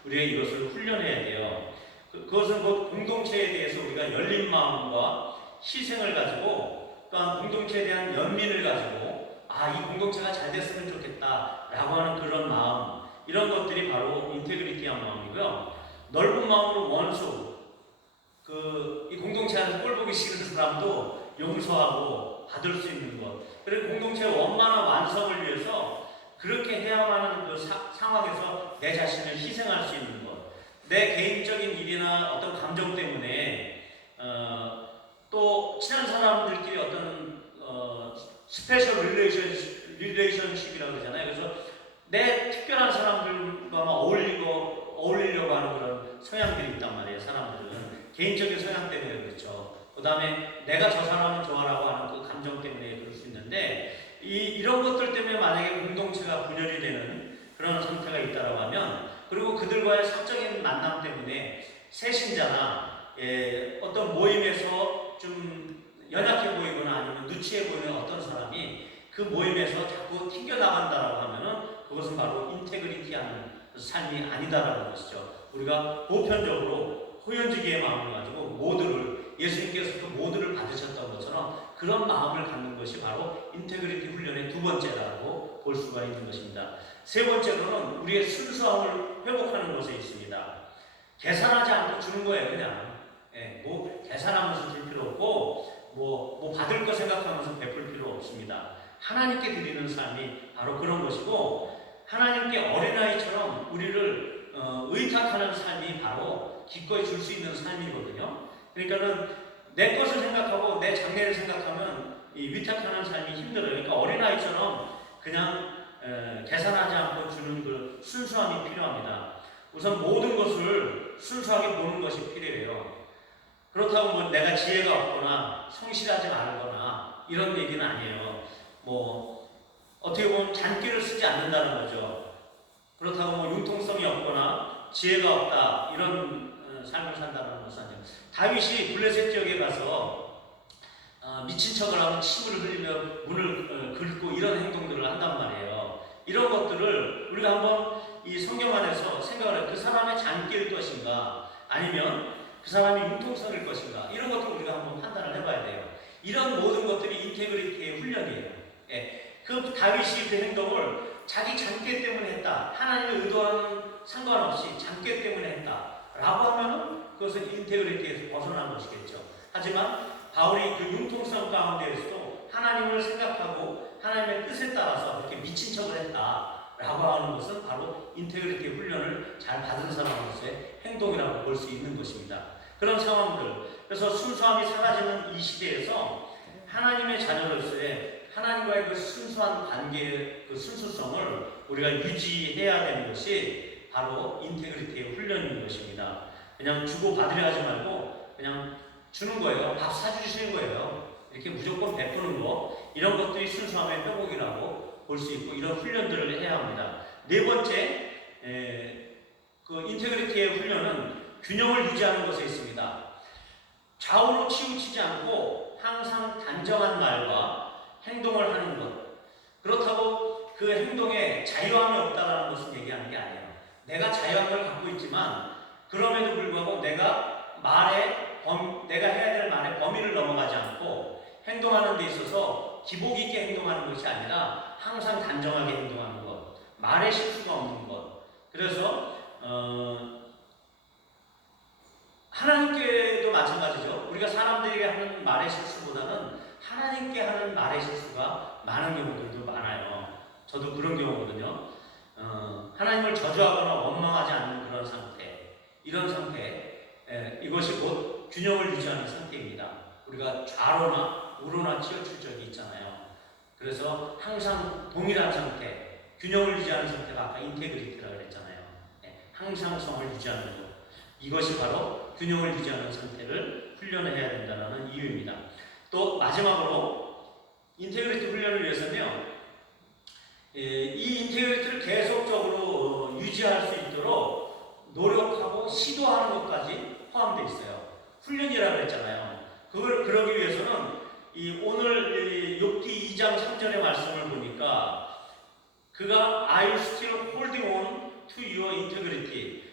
우리가 이것을 훈련해야 돼요. 그것은 곧 공동체에 대해서 우리가 열린 마음과 희생을 가지고 또한 공동체에 대한 연민을 가지고 이 공동체가 잘 됐으면 좋겠다라고 하는 그런 마음, 이런 것들이 바로 인테그리티한 마음이고요. 넓은 마음으로 원수, 이 공동체 안에서 꼴 보기 싫은 사람도 용서하고 받을 수 있는 것, 그리고 공동체의 원만한 완성을 위해서 그렇게 해야만 하는 그 상황에서 내 자신을 희생할 수 있는 것, 내 개인적인 일이나 어떤 감정 때문에 또 친한 사람들끼리 어떤 스페셜 릴레이션십이라고 그러잖아요. 그래서 내 특별한 사람들과 어울리려고 하는 그런 성향들이 있단 말이에요. 사람들은 개인적인 성향 때문에 그렇죠. 그 다음에 내가 저 사람을 좋아하라고 하는 그 감정 때문에 그럴 수 있는데 이런 것들 때문에 만약에 공동체가 분열이 되는 그런 상태가 있다고 하면, 그리고 그들과의 사적인 만남 때문에 새신자나 어떤 모임에서 좀 연약해 보이거나 아니면 누치해 보이는 어떤 사람이 그 모임에서 자꾸 튕겨나간다라고 하면은 그것은 바로 인테그리티한 삶이 아니다라는 것이죠. 우리가 보편적으로 호연지기의 마음을 가지고 모두를, 예수님께서 그 모두를 받으셨던 것처럼 그런 마음을 갖는 것이 바로 인테그리티 훈련의 두 번째라고 볼 수가 있는 것입니다. 세 번째로는 우리의 순수함을 회복하는 것에 있습니다. 계산하지 않고 주는 거예요, 그냥. 뭐 계산하면서 줄 필요 없고 뭐 받을 거 생각하면서 베풀 필요 없습니다. 하나님께 드리는 삶이 바로 그런 것이고, 하나님께 어린아이처럼 우리를 의탁하는 삶이 바로 기꺼이 줄 수 있는 삶이거든요. 그러니까는 내 것을 생각하고 내 장래를 생각하면 이 위탁하는 삶이 힘들어요. 그러니까 어린아이처럼 그냥 계산하지 않고 주는 그 순수함이 필요합니다. 우선 모든 것을 순수하게 보는 것이 필요해요. 그렇다고 뭐 내가 지혜가 없거나 성실하지 않거나 이런 얘기는 아니에요. 뭐 어떻게 보면 잔꾀를 쓰지 않는다는 거죠. 그렇다고 뭐 융통성이 없거나 지혜가 없다 이런 삶을 산다는 것은 아니에요. 다윗이 블레셋 지역에 가서 미친 척을 하고 침을 흘리며 문을 긁고 이런 행동들을 한단 말이에요. 이런 것들을 우리가 한번 이 성경 안에서 생각을 해요. 그 사람의 잔꾀일 것인가 아니면 그 사람의 융통성일 것인가 이런 것도 우리가 한번 판단을 해봐야 돼요. 이런 모든 것들이 인테그리티의 훈련이에요. 예. 그 다윗이 그 행동을 자기 잔꾀 때문에 했다. 하나님의 의도와는 상관없이 잔꾀 때문에 했다. 라고 하면은 그것은 인테그리티에서 벗어난 것이겠죠. 하지만 바울이 그 융통성 가운데에서도 하나님을 생각하고 하나님의 뜻에 따라서 그렇게 미친 척을 했다. 라고 하는 것은 바로 인테그리티 훈련을 잘 받은 사람으로서의 행동이라고 볼 수 있는 것입니다. 그런 상황들. 그래서 순수함이 사라지는 이 시대에서 하나님의 자녀로서의 하나님과의 그 순수한 관계의 그 순수성을 우리가 유지해야 되는 것이 바로 인테그리티의 훈련인 것입니다. 그냥 주고 받으려 하지 말고 그냥 주는 거예요. 밥 사주시는 거예요. 이렇게 무조건 베푸는 거. 이런 것들이 순수함의 회복이라고 볼 수 있고 이런 훈련들을 해야 합니다. 네 번째, 그 인테그리티의 훈련은 균형을 유지하는 것에 있습니다. 좌우로 치우치지 않고 항상 단정한 말과 행동을 하는 것. 그렇다고 그 행동에 자유함이 없다라는 것은 얘기하는 게 아니에요. 내가 자유함을 갖고 있지만 그럼에도 불구하고 내가 해야 될 말의 범위를 넘어가지 않고 행동하는 데 있어서 기복 있게 행동하는 것이 아니라 항상 단정하게 행동하는 것. 말에 실수가 없는 것. 그래서 하나님께도 마찬가지죠. 우리가 사람들에게 하는 말의 실수보다는 하나님께 하는 말의 실수가 많은 경우들도 많아요. 저도 그런 경우거든요. 하나님을 저주하거나 원망하지 않는 그런 상태, 이런 상태, 이것이 곧 균형을 유지하는 상태입니다. 우리가 좌로나 우로나 치우칠 적이 있잖아요. 그래서 항상 동일한 상태, 균형을 유지하는 상태가 아까 인테그리티라고 그랬잖아요. 항상성을 유지하는 것. 이것이 바로 균형을 유지하는 상태를 훈련해야 된다는 이유입니다. 또 마지막으로 인테그리티 훈련을 위해서는요, 이 인테그리티를 계속적으로 유지할 수 있도록 노력하고 시도하는 것까지 포함되어 있어요. 훈련이라고 했잖아요. 그걸 그러기 위해서는 오늘 욥기 2장 3절의 말씀을 보니까 그가 Are you still holding on to your integrity?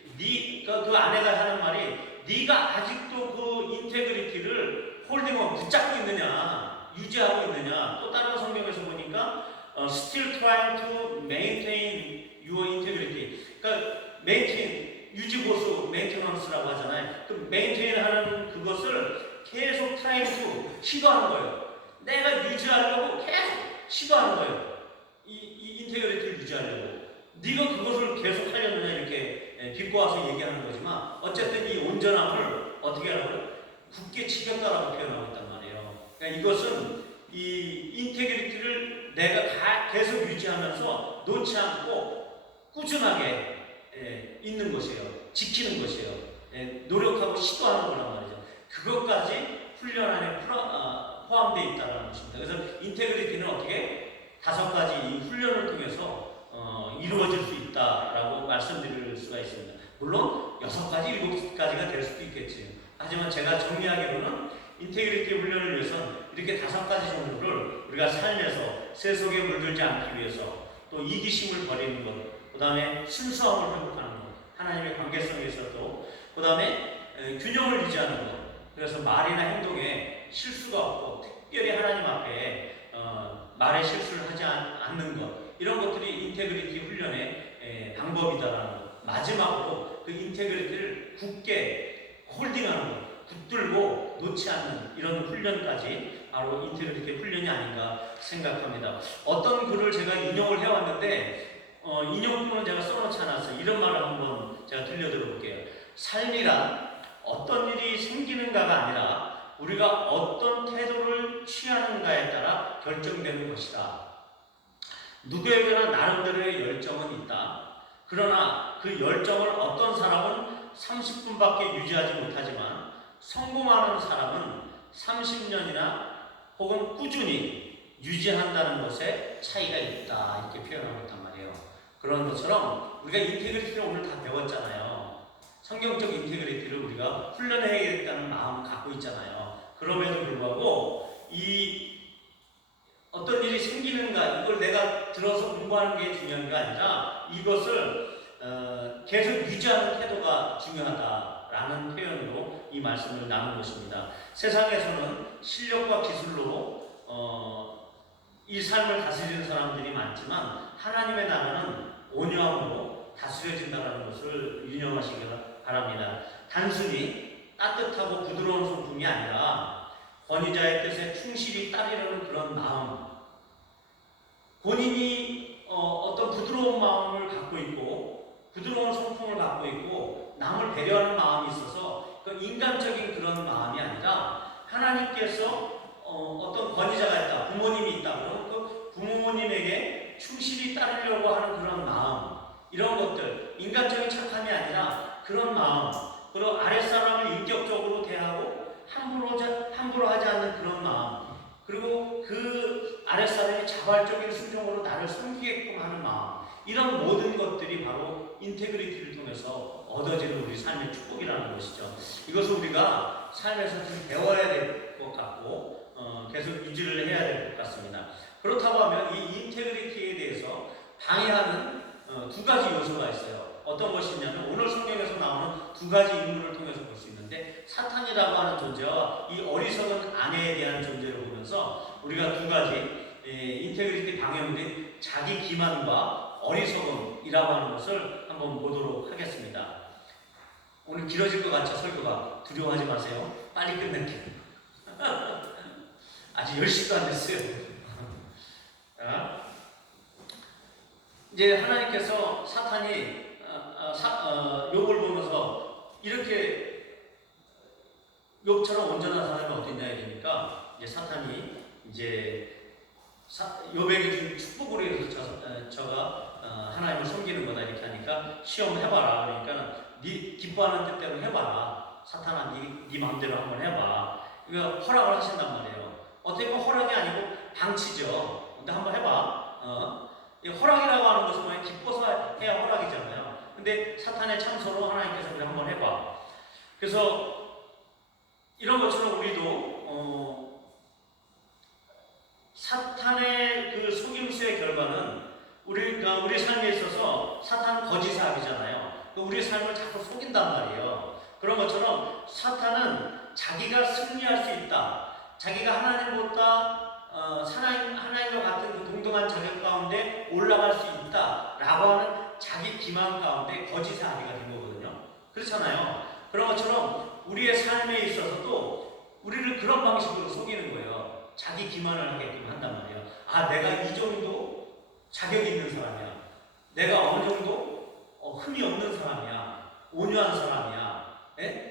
그 아내가 하는 말이 네가 아직도 그 인테그리티를 홀딩온 붙잡고 있느냐, 유지하고 있느냐. 또 다른 성경에서 보니까 still trying to maintain your integrity. 그러니까 maintain, 유지보수, maintenance라고 하잖아요. 그 maintain 하는 그것을 계속 trying to 시도하는 거예요. 내가 유지하려고 계속 시도하는 거예요. 이 인테그리티를 유지하려고. 네가 그것을 계속 하려느냐 이렇게 비꼬아서 얘기하는 거지만 어쨌든 이 온전함을 어떻게 하라고요? 굳게 지켰다라고 표현하고 있단 말이에요. 그러니까 이것은 이 인테그리티를 내가 계속 유지하면서 놓지 않고 꾸준하게 있는 것이에요. 지키는 것이에요. 노력하고 시도하는 거란 말이죠. 그것까지 훈련 안에 포함되어 있다는 것입니다. 그래서 인테그리티는 어떻게 5가지 이 훈련을 통해서 이루어질 수 있다라고 말씀드릴 수가 있습니다. 물론 6가지, 7가지가 될 수도 있겠지. 하지만 제가 정리하기로는 인테그리티 훈련을 위해서는 이렇게 5가지 정도를 우리가 삶에서 세속에 물들지 않기 위해서 또 이기심을 버리는 것, 그 다음에 순수함을 회복하는 것, 하나님의 관계성에 있어도 그 다음에 균형을 유지하는 것. 그래서 말이나 행동에 실수가 없고 특별히 하나님 앞에 말에 실수를 하지 않는 것. 이런 것들이 인테그리티 훈련의 방법이다라는 것. 마지막으로 그 인테그리티를 굳게 홀딩하는 것, 붙들고 놓지 않는 이런 훈련까지 바로 인테그리티 훈련이 아닌가 생각합니다. 어떤 글을 제가 인용을 해왔는데 인용문은 제가 써놓지 않았어요. 이런 말을 한번 제가 들려드려 볼게요. 삶이란 어떤 일이 생기는가가 아니라 우리가 어떤 태도를 취하는가에 따라 결정되는 것이다. 누구에게나 나름대로의 열정은 있다. 그러나 그 열정을 어떤 사람은 30분밖에 유지하지 못하지만 성공하는 사람은 30년이나 혹은 꾸준히 유지한다는 것에 차이가 있다. 이렇게 표현하고 있단 말이에요. 그런 것처럼 우리가 인테그리티를 오늘 다 배웠잖아요. 성경적 인테그리티를 우리가 훈련해야겠다는 마음을 갖고 있잖아요. 그럼에도 불구하고 이 어떤 일이 생기는가 이걸 내가 들어서 공부하는 게 중요한 게 아니라 이것을 계속 유지하는 태도가 중요하다라는 표현으로 이 말씀을 나눈 것입니다. 세상에서는 실력과 기술로 이 삶을 다스리는 사람들이 많지만 하나님의 나라는 온유함으로 다스려진다는 것을 유념하시기 바랍니다. 단순히 따뜻하고 부드러운 성품이 아니라 권위자의 뜻에 충실히 따르려는 그런 마음, 본인이 어떤 부드러운 마음을 갖고 있고 부드러운 성품을 갖고 있고 남을 배려하는 마음이 있어서 그 인간적인 그런 마음이 아니라 하나님께서 어떤 권위자가 있다, 부모님이 있다 그러면 그 부모님에게 충실히 따르려고 하는 그런 마음, 이런 것들, 인간적인 착함이 아니라 그런 마음, 그리고 아랫사람을 인격적으로 대하고 함부로 하지 않는 그런 마음, 그리고 그 아랫사람이 자발적인 순종으로 나를 섬기게끔 하는 마음, 이런 모든 것들이 바로 인테그리티를 통해서 얻어지는 우리 삶의 축복이라는 것이죠. 이것을 우리가 삶에서 좀 배워야 될 것 같고 계속 유지를 해야 될 것 같습니다. 그렇다고 하면 이 인테그리티에 대해서 방해하는 두 가지 요소가 있어요. 어떤 것이냐면 오늘 성경에서 나오는 두 가지 인물을 통해서 볼 수 있는데, 사탄이라고 하는 존재와 이 어리석은 아내에 대한 존재를 보면서 우리가 두 가지 인테그리티 방해물인 자기 기만과 어리석음이라고 하는 것을 한번 보도록 하겠습니다. 오늘 길어질 것 같죠? 설교가. 두려워하지 마세요. 빨리 끝낼게요. 아직 10시도 안 됐어요. 이제 하나님께서 사탄이 욥을 보면서 이렇게 욥처럼 온전한 사람이 어디 있냐 이러니까 이제 사탄이 이제 욥에게 준 축복으로 해서 저가 하나님을 섬기는 거다 이렇게 하니까 시험을 해봐라. 그러니까 네 기뻐하는 뜻대로 해봐라. 사탄아 네 마음대로 한번 해봐. 이거 허락을 하신단 말이에요. 어떻게 보면 허락이 아니고 방치죠. 근데 한번 해봐. 허락이라고 하는 것은 뭐예요? 기뻐서 해야 허락이잖아요. 근데 사탄의 참소로 하나님께서 그래 한번 해봐. 그래서 이런 것처럼 우리도 사탄의 그 속임수의 결과는 우리 삶에 있어서 사탄은 거짓사업이잖아요. 우리 삶을 자꾸 속인단 말이에요. 그런 것처럼 사탄은 자기가 승리할 수 있다. 자기가 하나님보다 하나님과 같은 그 동등한 자격 가운데 올라갈 수 있다라고 하는 자기 기만 가운데 거짓의 아비가 된 거거든요. 그렇잖아요. 그런 것처럼 우리의 삶에 있어서도 우리를 그런 방식으로 속이는 거예요. 자기 기만을 하게끔 한단 말이에요. 아, 내가 이 정도 자격이 있는 사람이야. 내가 어느 정도 흠이 없는 사람이야. 온유한 사람이야.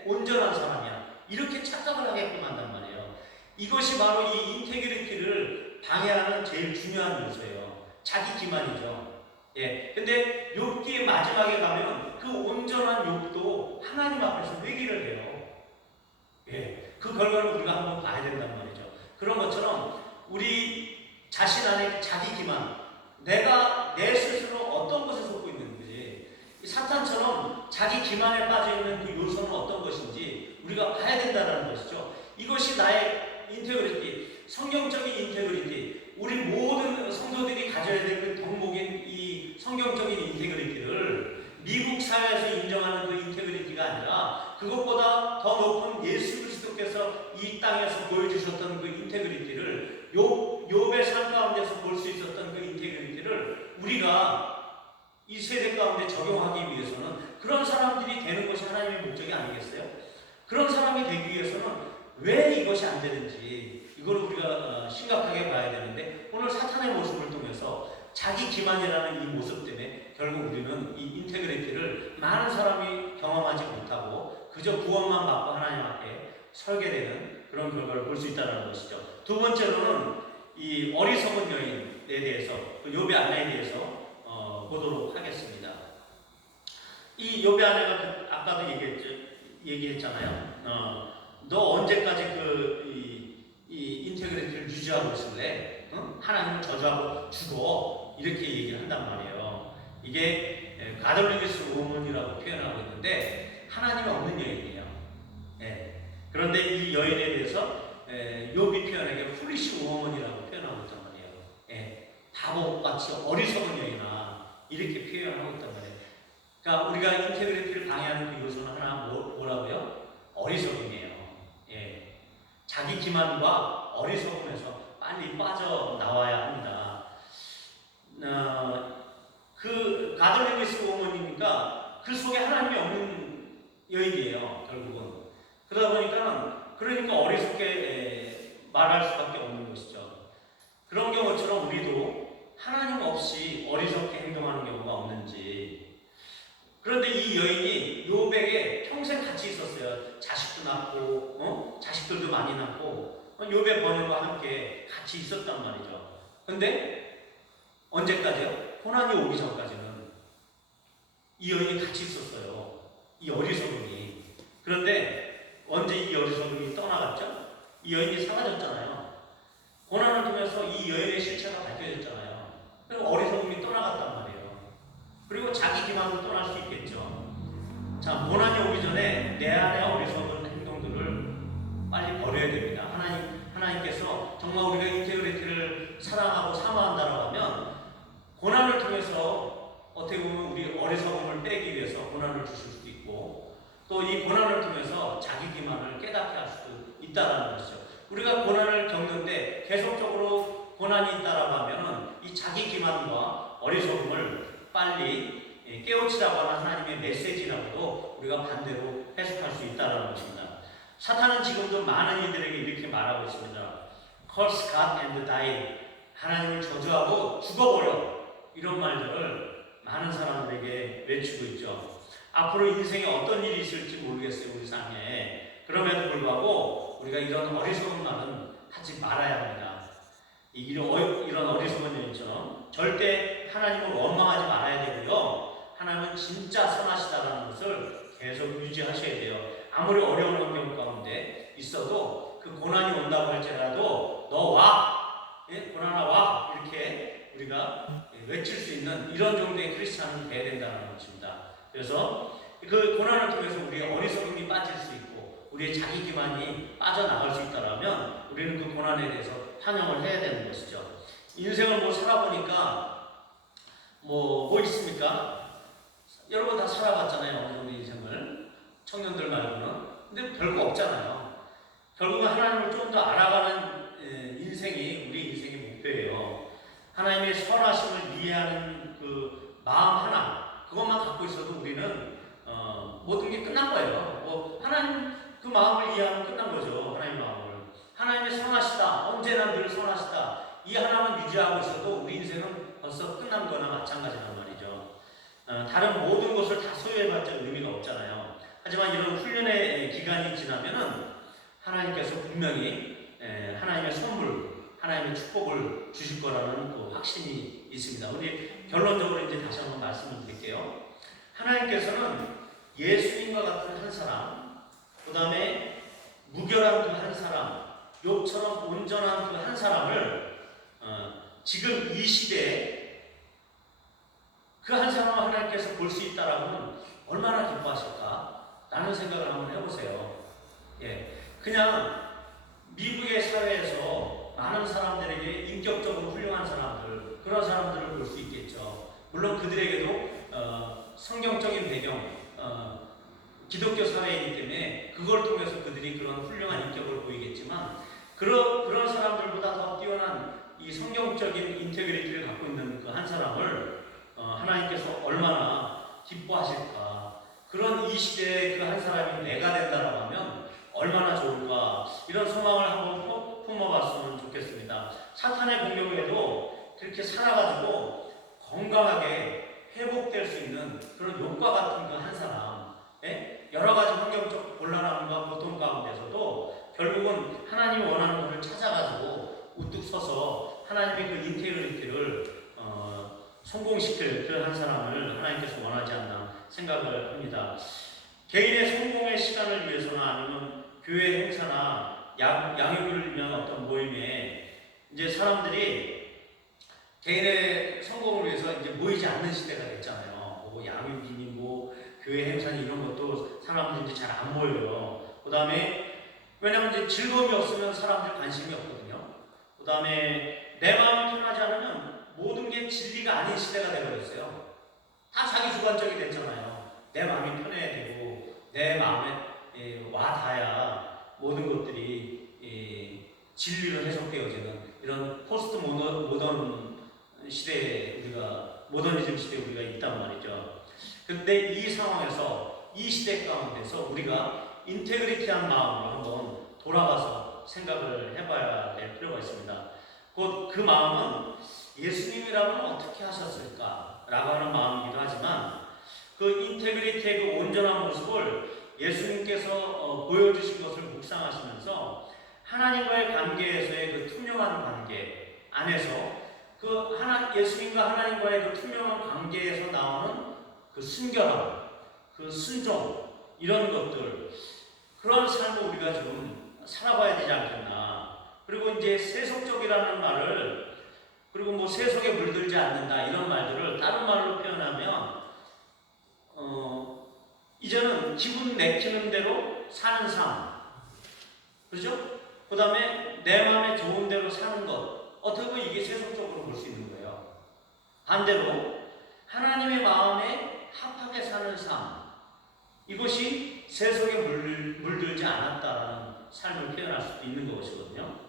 온전한 사람이야. 이렇게 착각을 하게끔 한단 말이에요. 이것이 바로 이 인테그리티를 방해하는 제일 중요한 요소예요. 자기 기만이죠. 근데 욥기의 마지막에 가면 그 온전한 욥도 하나님 앞에서 회개를 해요. 그 결과를 우리가 한번 봐야 된단 말이죠. 그런 것처럼 우리 자신 안에 자기 기만, 내가 내 스스로 어떤 것에 속고 있는지, 사탄처럼 자기 기만에 빠져 있는 그 요소는 어떤 것인지 우리가 봐야 된다는 것이죠. 이것이 나의 인테그리티, 성경적인 인테그리티, 우리 모든 성도들이 가져야 될 그 덕목인 이 성경적인 인테그리티를 미국 사회에서 인정하는 그 인테그리티가 아니라 그것보다 더 높은 예수 그리스도께서 이 땅에서 보여주셨던 그 인테그리티를 욥의 삶 가운데서 볼 수 있었던 그 인테그리티를 우리가 이 세대 가운데 적용하기 위해서는 그런 사람들이 되는 것이 하나님의 목적이 아니겠어요? 그런 사람이 되기 위해서는 왜 이것이 안 되는지 이걸 우리가 심각하게 봐야 되는데, 오늘 사탄의 모습을 통해서 자기 기만이라는 이 모습 때문에 결국 우리는 이 인테그리티를 많은 사람이 경험하지 못하고 그저 구원만 받고 하나님 앞에 설게 되는 그런 결과를 볼 수 있다는 것이죠. 두 번째로는 이 어리석은 여인에 대해서, 그 욥의 아내에 대해서 보도록 하겠습니다. 이 욥의 아내가 아까도 얘기했잖아요. 너 언제까지 이 인테그리티를 유지하고 있을래? 응? 하나님을 저주하고 죽어. 이렇게 얘기를 한단 말이에요. 이게 가돌리기스 우먼이라고 표현하고 있는데 하나님이 없는 여인이에요. 예. 그런데 이 여인에 대해서 욥이 표현하기에 훌리시 우먼이라고 표현하고 있단 말이에요. 예. 바보같이 어리석은 여인아 이렇게 표현하고 있단 말이에요. 그러니까 우리가 인테그리티를 방해하는 그 요소는 하나 뭐라고요? 어리석음이에요. 예. 자기 기만과 어리석음에서 빨리 빠져나와야 합니다. 그 가돌리기스 우먼이니까 그 속에 하나님이 없는 여인이에요. 결국은. 그러다 보니까 그러니까 어리석게 말할 수밖에 없는 것이죠. 그런 경우처럼 우리도 하나님 없이 어리석게 행동하는 경우가 없는지. 그런데 이 여인이 욥에게 평생 같이 있었어요. 자식도 낳고, 자식들도 많이 낳고, 욥의 번영과 함께 같이 있었단 말이죠. 근데 언제까지요? 고난이 오기 전까지는 이 여인이 같이 있었어요. 이 어리석음이. 그런데 언제 이 어리석음이 떠나갔죠? 이 여인이 사라졌잖아요. 고난을 통해서 이 여인의 실체가 밝혀졌잖아요. 그리고 어리석음이 떠나갔단 말이에요. 그리고 자기 기만으로 떠날 수 있겠죠. 자, 고난이 오기 전에 내 안에 어리석은 행동들을 빨리 버려야 됩니다. 하나님께서 정말 우리가 인테그리티를 사랑하고 사모한다고 하면 고난을 통해서 어떻게 보면 우리 어리석음을 빼기 위해서 고난을 주실 수도 있고 또 이 고난을 통해서 자기 기만을 깨닫게 할 수도 있다는 것이죠. 우리가 고난을 겪는데 계속적으로 고난이 있다라고 하면은 이 자기 기만과 어리석음을 빨리 깨우치라고 하는 하나님의 메시지라고도 우리가 반대로 해석할 수 있다는 것입니다. 사탄은 지금도 많은 이들에게 이렇게 말하고 있습니다. Curse God and die. 하나님을 저주하고 죽어버려. 이런 말들을 많은 사람들에게 외치고 있죠. 앞으로 인생에 어떤 일이 있을지 모르겠어요. 우리 삶에. 그럼에도 불구하고 우리가 이런 어리석은 말은 하지 말아야 합니다. 이런 어리석은 일처럼 절대 하나님을 원망하지 말아야 되고요. 하나님은 진짜 선하시다라는 것을 계속 유지하셔야 돼요. 아무리 어려운 환경 가운데 있어도 그 고난이 온다고 할지라도 너 와! 예? 고난아 와! 이렇게 우리가 외칠 수 있는 이런 정도의 크리스찬이 돼야 된다는 것입니다. 그래서 그 고난을 통해서 우리의 어리석음이 빠질 수 있고 우리의 자기 기만이 빠져나갈 수 있다면 우리는 그 고난에 대해서 환영을 해야 되는 것이죠. 인생을 살아보니까 뭐 있습니까? 여러분 다 살아봤잖아요. 어느 정도 인생을. 청년들 말고는. 근데 별거 없잖아요. 결국은 하나님을 좀 더 알아가는 인생이 우리 인생의 목표예요. 하나님의 선하심을 이해하는 그 마음 하나 그것만 갖고 있어도 우리는 모든 게 끝난 거예요. 하나님 그 마음을 이해하면 끝난 거죠. 하나님 마음을. 하나님의 선하시다. 언제나 늘 선하시다. 이 하나만 유지하고 있어도 우리 인생은 벌써 끝난 거나 마찬가지란 말이죠. 다른 모든 것을 다 소유해봤자 의미가 없잖아요. 하지만 이런 훈련의 기간이 지나면은 하나님께서 분명히 하나님의 선물, 하나님의 축복을 주실 거라는 그 확신이 있습니다. 우리 결론적으로 이제 다시 한번 말씀을 드릴게요. 하나님께서는 예수님과 같은 한 사람, 그 다음에 무결한 그 한 사람, 욥처럼 온전한 그 한 사람을 지금 이 시대에 그 한 사람을 하나님께서 볼 수 있다라면 얼마나 기뻐하실까? 라는 생각을 한번 해보세요. 예, 그냥 미국의 사회에서 많은 사람들에게 인격적으로 훌륭한 사람들, 그런 사람들을 볼 수 있겠죠. 물론 그들에게도 성경적인 배경, 기독교 사회이기 때문에 그걸 통해서 그들이 그런 훌륭한 인격을 보이겠지만 그런 사람들보다 더 뛰어난 이 성경적인 인테그리티를 갖고 있는 그 한 사람을 하나님께서 얼마나 기뻐하실까. 그런 이 시대에 그 한 사람이 내가 된다라고 하면 얼마나 좋을까. 이런 소망을 한번 품어봤으면 좋겠습니다. 사탄의 공격에도 그렇게 살아가지고 건강하게 회복될 수 있는 그런 욕과 같은 그 한 사람, 예? 여러 가지 환경적 곤란함과 고통 가운데서도 결국은 하나님이 원하는 것을 찾아가지고 우뚝 서서 하나님의 그 인테그리티를 성공시킬 그 한 사람을 하나님께서 원하지 않나 생각을 합니다. 개인의 성공의 시간을 위해서나 아니면 교회 행사나 양육을 위한 어떤 모임에 이제 사람들이 개인의 성공을 위해서 이제 모이지 않는 시대가 됐잖아요. 뭐 양육이니 뭐 교회 행사니 이런 것도 사람들이 이제 잘 안 모여요. 그 다음에 왜냐면 이제 즐거움이 없으면 사람들 관심이 없거든요. 그 다음에 내 마음이 편하지 않으면 모든 게 진리가 아닌 시대가 되어버렸어요. 다 자기 주관적이 됐잖아요. 내 마음이 편해야 되고 내 마음에 와닿아야 모든 것들이 진리로 해석되어지는 이런 포스트 모던 시대에 우리가 모더니즘 시대에 우리가 있단 말이죠. 근데 이 상황에서 이 시대 가운데서 우리가 인테그리티한 마음으로 한번 돌아가서 생각을 해봐야 될 필요가 있습니다. 곧 그 마음은 예수님이라면 어떻게 하셨을까? 라고 하는 마음이기도 하지만 그 인테그리티의 그 온전한 모습을 예수님께서 보여주신 것을 묵상하시면서 하나님과의 관계에서의 그 투명한 관계 안에서 예수님과 하나님과의 그 투명한 관계에서 나오는 그 순결함, 그 순종, 이런 것들, 그런 삶을 우리가 좀 살아봐야 되지 않겠나. 그리고 이제 세속적이라는 말을, 그리고 뭐 세속에 물들지 않는다, 이런 말들을 다른 말로 표현하면, 이제는 기분 내키는 대로 사는 삶. 그렇죠? 그 다음에 내 마음에 좋은 대로 사는 것. 어떻게 보면 이게 세속적으로 볼 수 있는 거예요. 반대로 하나님의 마음에 합하게 사는 삶, 이것이 세속에 물들지 않았다는 삶을 표현할 수도 있는 것이거든요.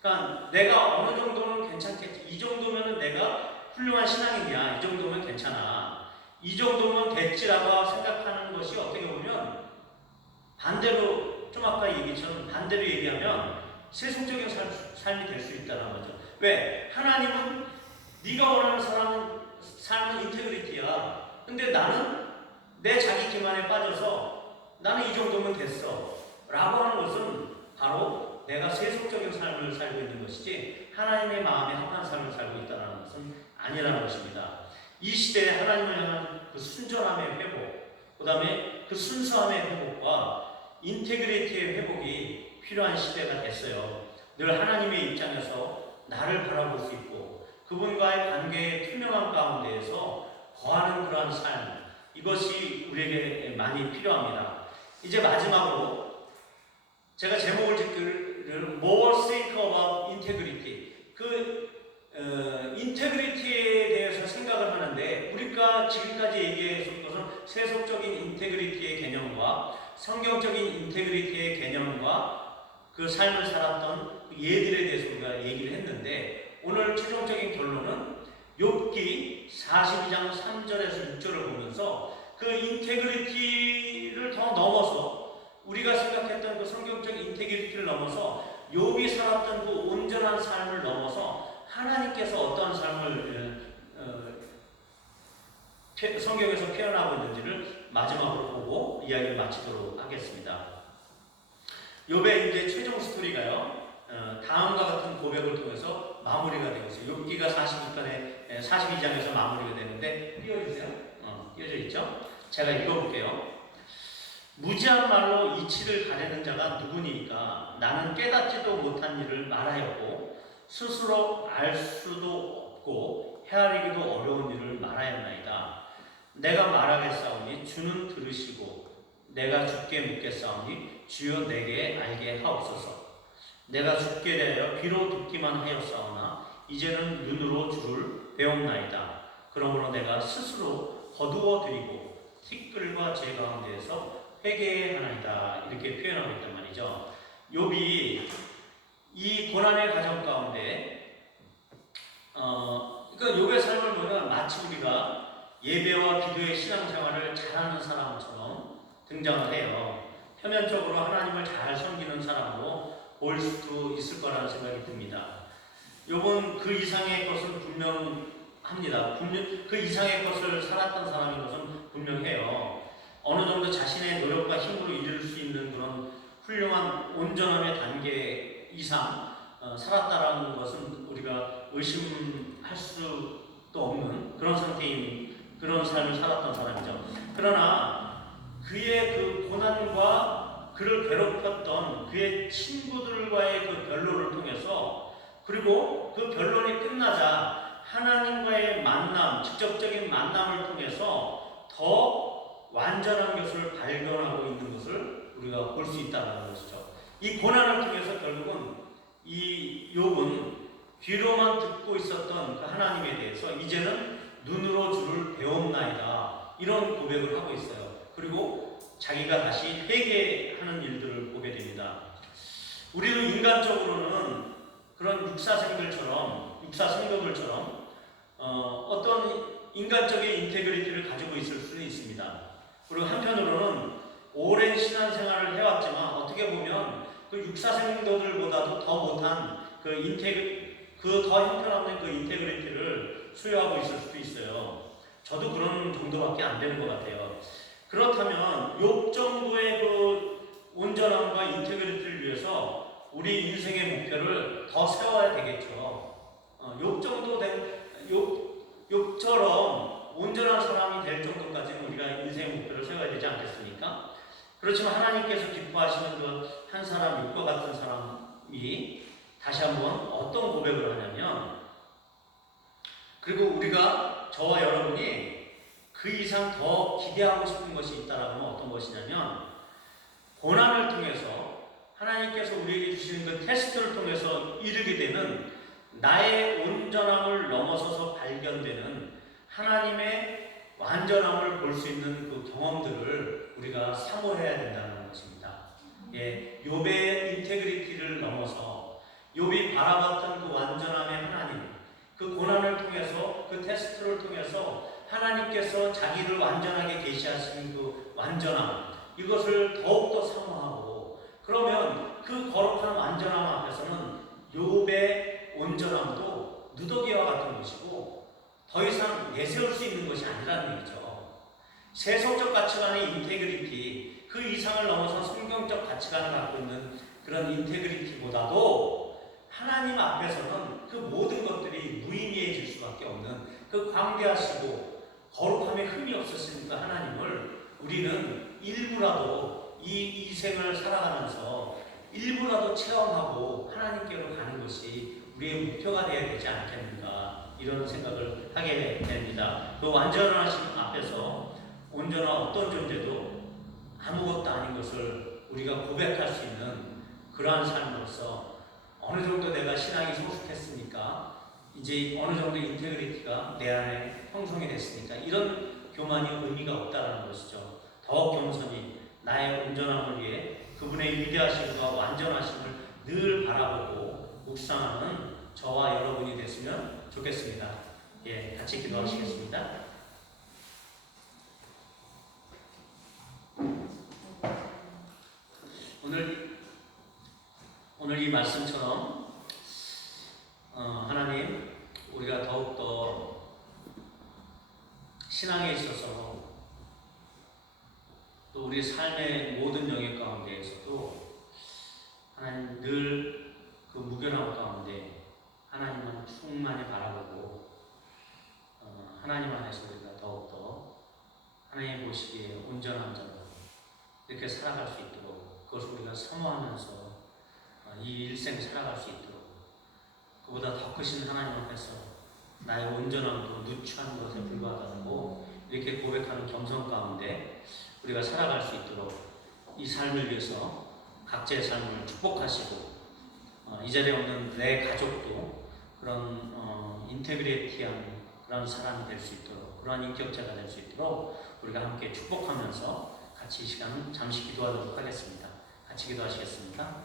그러니까 내가 어느 정도는 괜찮겠지, 이 정도면 내가 훌륭한 신앙이냐, 이 정도면 괜찮아, 이 정도면 됐지라고 생각하는 것이 어떻게 보면 반대로, 좀 아까 얘기처럼 반대로 얘기하면 세속적인 삶이 될 수 있다는 거죠. 왜? 하나님은 네가 원하는 삶은 인테그리티야. 근데 나는 내 자기 기만에 빠져서 나는 이 정도면 됐어 라고 하는 것은 바로 내가 세속적인 삶을 살고 있는 것이지 하나님의 마음에 합한 삶을 살고 있다는 것은 아니라는 것입니다. 이 시대에 하나님을 향한 그 순전함의 회복, 그 다음에 그 순수함의 회복과 인테그리티의 회복이 필요한 시대가 됐어요. 늘 하나님의 입장에서 나를 바라볼 수 있고 그분과의 관계의 투명한 가운데에서 거하는 그러한 삶, 이것이 우리에게 많이 필요합니다. 이제 마지막으로 제가 제목을 짓기를 More Think About Integrity, 인테그리티에 대해서 생각을 하는데 우리가 지금까지 얘기했던 것은 세속적인 인테그리티의 개념과 성경적인 인테그리티의 개념과 그 삶을 살았던 그 예들에 대해서 우리가 얘기를 했는데 오늘 최종적인 결론은 욥기 42장 3절에서 6절을 보면서 그 인테그리티를 더 넘어서 우리가 생각했던 그 성경적 인테그리티를 넘어서 욥이 살았던 그 온전한 삶을 넘어서 하나님께서 어떠한 삶을 성경에서 표현하고 있는지를 마지막으로 보고 이야기를 마치도록 하겠습니다. 욥의 이제 최종 스토리가요, 다음과 같은 고백을 통해서 마무리가 되고 있어요. 욥기가 42장에서 마무리가 되는데 띄워주세요. 띄워져 있죠? 제가 읽어볼게요. 무지한 말로 이치를 가리는 자가 누구니까 나는 깨닫지도 못한 일을 말하였고 스스로 알 수도 없고 헤아리기도 어려운 일을 말하였나이다. 내가 말하겠사오니 주는 들으시고 내가 주께 묻겠사오니 주여 내게 알게 하옵소서. 내가 주께 대하여 귀로 듣기만 하였사오나 이제는 눈으로 주를 배웠나이다. 그러므로 내가 스스로 거두어 드리고 티끌과 제 가운데에서 회개하나이다. 이렇게 표현하고 있단 말이죠. 욥이 이 고난의 과정 가운데 그러니까 욥의 삶을 보면 마치 우리가 예배와 기도의 신앙생활을 잘하는 사람처럼 등장을 해요. 표면적으로 하나님을 잘 섬기는 사람으로 볼 수도 있을 거라는 생각이 듭니다. 욥은 그 이상의 것을 분명 합니다. 그 이상의 것을 살았던 사람인 것은 분명해요. 어느 정도 자신의 노력과 힘으로 이룰 수 있는 그런 훌륭한 온전함의 단계 이상 살았다라는 것은 우리가 의심할 수도 없는 그런 상태인 그런 삶을 살았던 사람이죠. 그러나 그의 그 고난과 그를 괴롭혔던 그의 친구들과의 그 변론을 통해서 그리고 그 변론이 끝나자 하나님과의 만남, 직접적인 만남을 통해서 더 완전한 것을 발견하고 있는 것을 우리가 볼 수 있다는 것이죠. 이 고난을 통해서 결국은 이 욥은 귀로만 듣고 있었던 그 하나님에 대해서 이제는 눈으로 주를 배웠나이다 이런 고백을 하고 있어요. 그리고 자기가 다시 회개하는 일들을 보게 됩니다. 우리도 인간적으로는 그런 육사생들처럼 어떤 인간적인 인테그리티를 가지고 있을 수는 있습니다. 그리고 한편으로는 오랜 신앙생활을 해왔지만 어떻게 보면 그 육사생도들보다도 더 못한 그 더 형편없는 그 인테그리티를 소유하고 있을 수도 있어요. 저도 그런 정도밖에 안 되는 것 같아요. 그렇다면 욥 정도의 그 온전함과 인테그리티를 위해서 우리 인생의 목표를 더 세워야 되겠죠. 욥처럼 온전한 사람이 될 정도까지는 우리가 인생의 목표를 세워야 되지 않겠습니까? 그렇지만 하나님께서 기뻐하시는 그 한 사람, 욥과 같은 사람이 다시 한번 어떤 고백을 하냐면, 그리고 우리가 저와 여러분이 그 이상 더 기대하고 싶은 것이 있다라면 어떤 것이냐면, 고난을 통해서 하나님께서 우리에게 주시는 그 테스트를 통해서 이르게 되는 나의 온전함을 넘어서서 발견되는 하나님의 완전함을 볼 수 있는 그 경험들을 우리가 사모해야 된다는 것입니다. 욥의 인테그리티를 넘어서 욥이 바라봤던 그 완전함의 하나님, 그 고난을 통해서 그 테스트를 통해서 하나님께서 자기를 완전하게 계시하신 그 완전함, 이것을 더욱더 사모하고, 그러면 그 거룩한 완전함 앞에서는 욥의 온전함도 누더기와 같은 것이고 더 이상 내세울 수 있는 것이 아니라는 얘기죠. 세속적 가치관의 인테그리티, 그 이상을 넘어서 성경적 가치관을 갖고 있는 그런 인테그리티보다도 하나님 앞에서는 그 모든 것들이 무의미해질 수밖에 없는 그 광대하시고 거룩함에 흠이 없으시니까 하나님을 우리는 일부라도 이 생을 살아가면서 일부라도 체험하고 하나님께로 가는 것이 우리의 목표가 되어야 되지 않겠는가, 이런 생각을 하게 됩니다. 그 완전하신 앞에서 온전한 어떤 존재도 아무것도 아닌 것을 우리가 고백할 수 있는 그러한 삶으로서 어느 정도 내가 신앙이 성숙했으니까, 이제 어느 정도 인테그리티가 내 안에 형성이 됐으니까 이런 교만이 의미가 없다는 것이죠. 더욱 겸손히 나의 온전함을 위해 그분의 위대하심과 완전하심을 늘 바라보고 묵상하는 저와 여러분이 됐으면 좋겠습니다. 같이 기도하시겠습니다. 오늘 이 말씀처럼 하나님, 우리가 더욱더 신앙에 있어서 또 우리 삶의 모든 영역 가운데에서도 하나님 늘 그 무견함 가운데 하나님만 충만히 바라보고 하나님 안에서 우리가 더욱더 하나님 보시기에 온전한 자로 이렇게 살아갈 수 있도록, 그것을 우리가 사모하면서 이 일생 살아갈 수 있도록, 그보다 더 크신 하나님 앞에서 나의 온전함도 누추한 것에 불과하다고 이렇게 고백하는 겸손 가운데 우리가 살아갈 수 있도록 이 삶을 위해서 각자의 삶을 축복하시고, 이 자리에 없는 내 가족도 그런 인테그리티한 그런 사람이 될 수 있도록, 그러한 인격자가 될 수 있도록 우리가 함께 축복하면서 같이 이 시간 잠시 기도하도록 하겠습니다. 같이 기도하시겠습니까?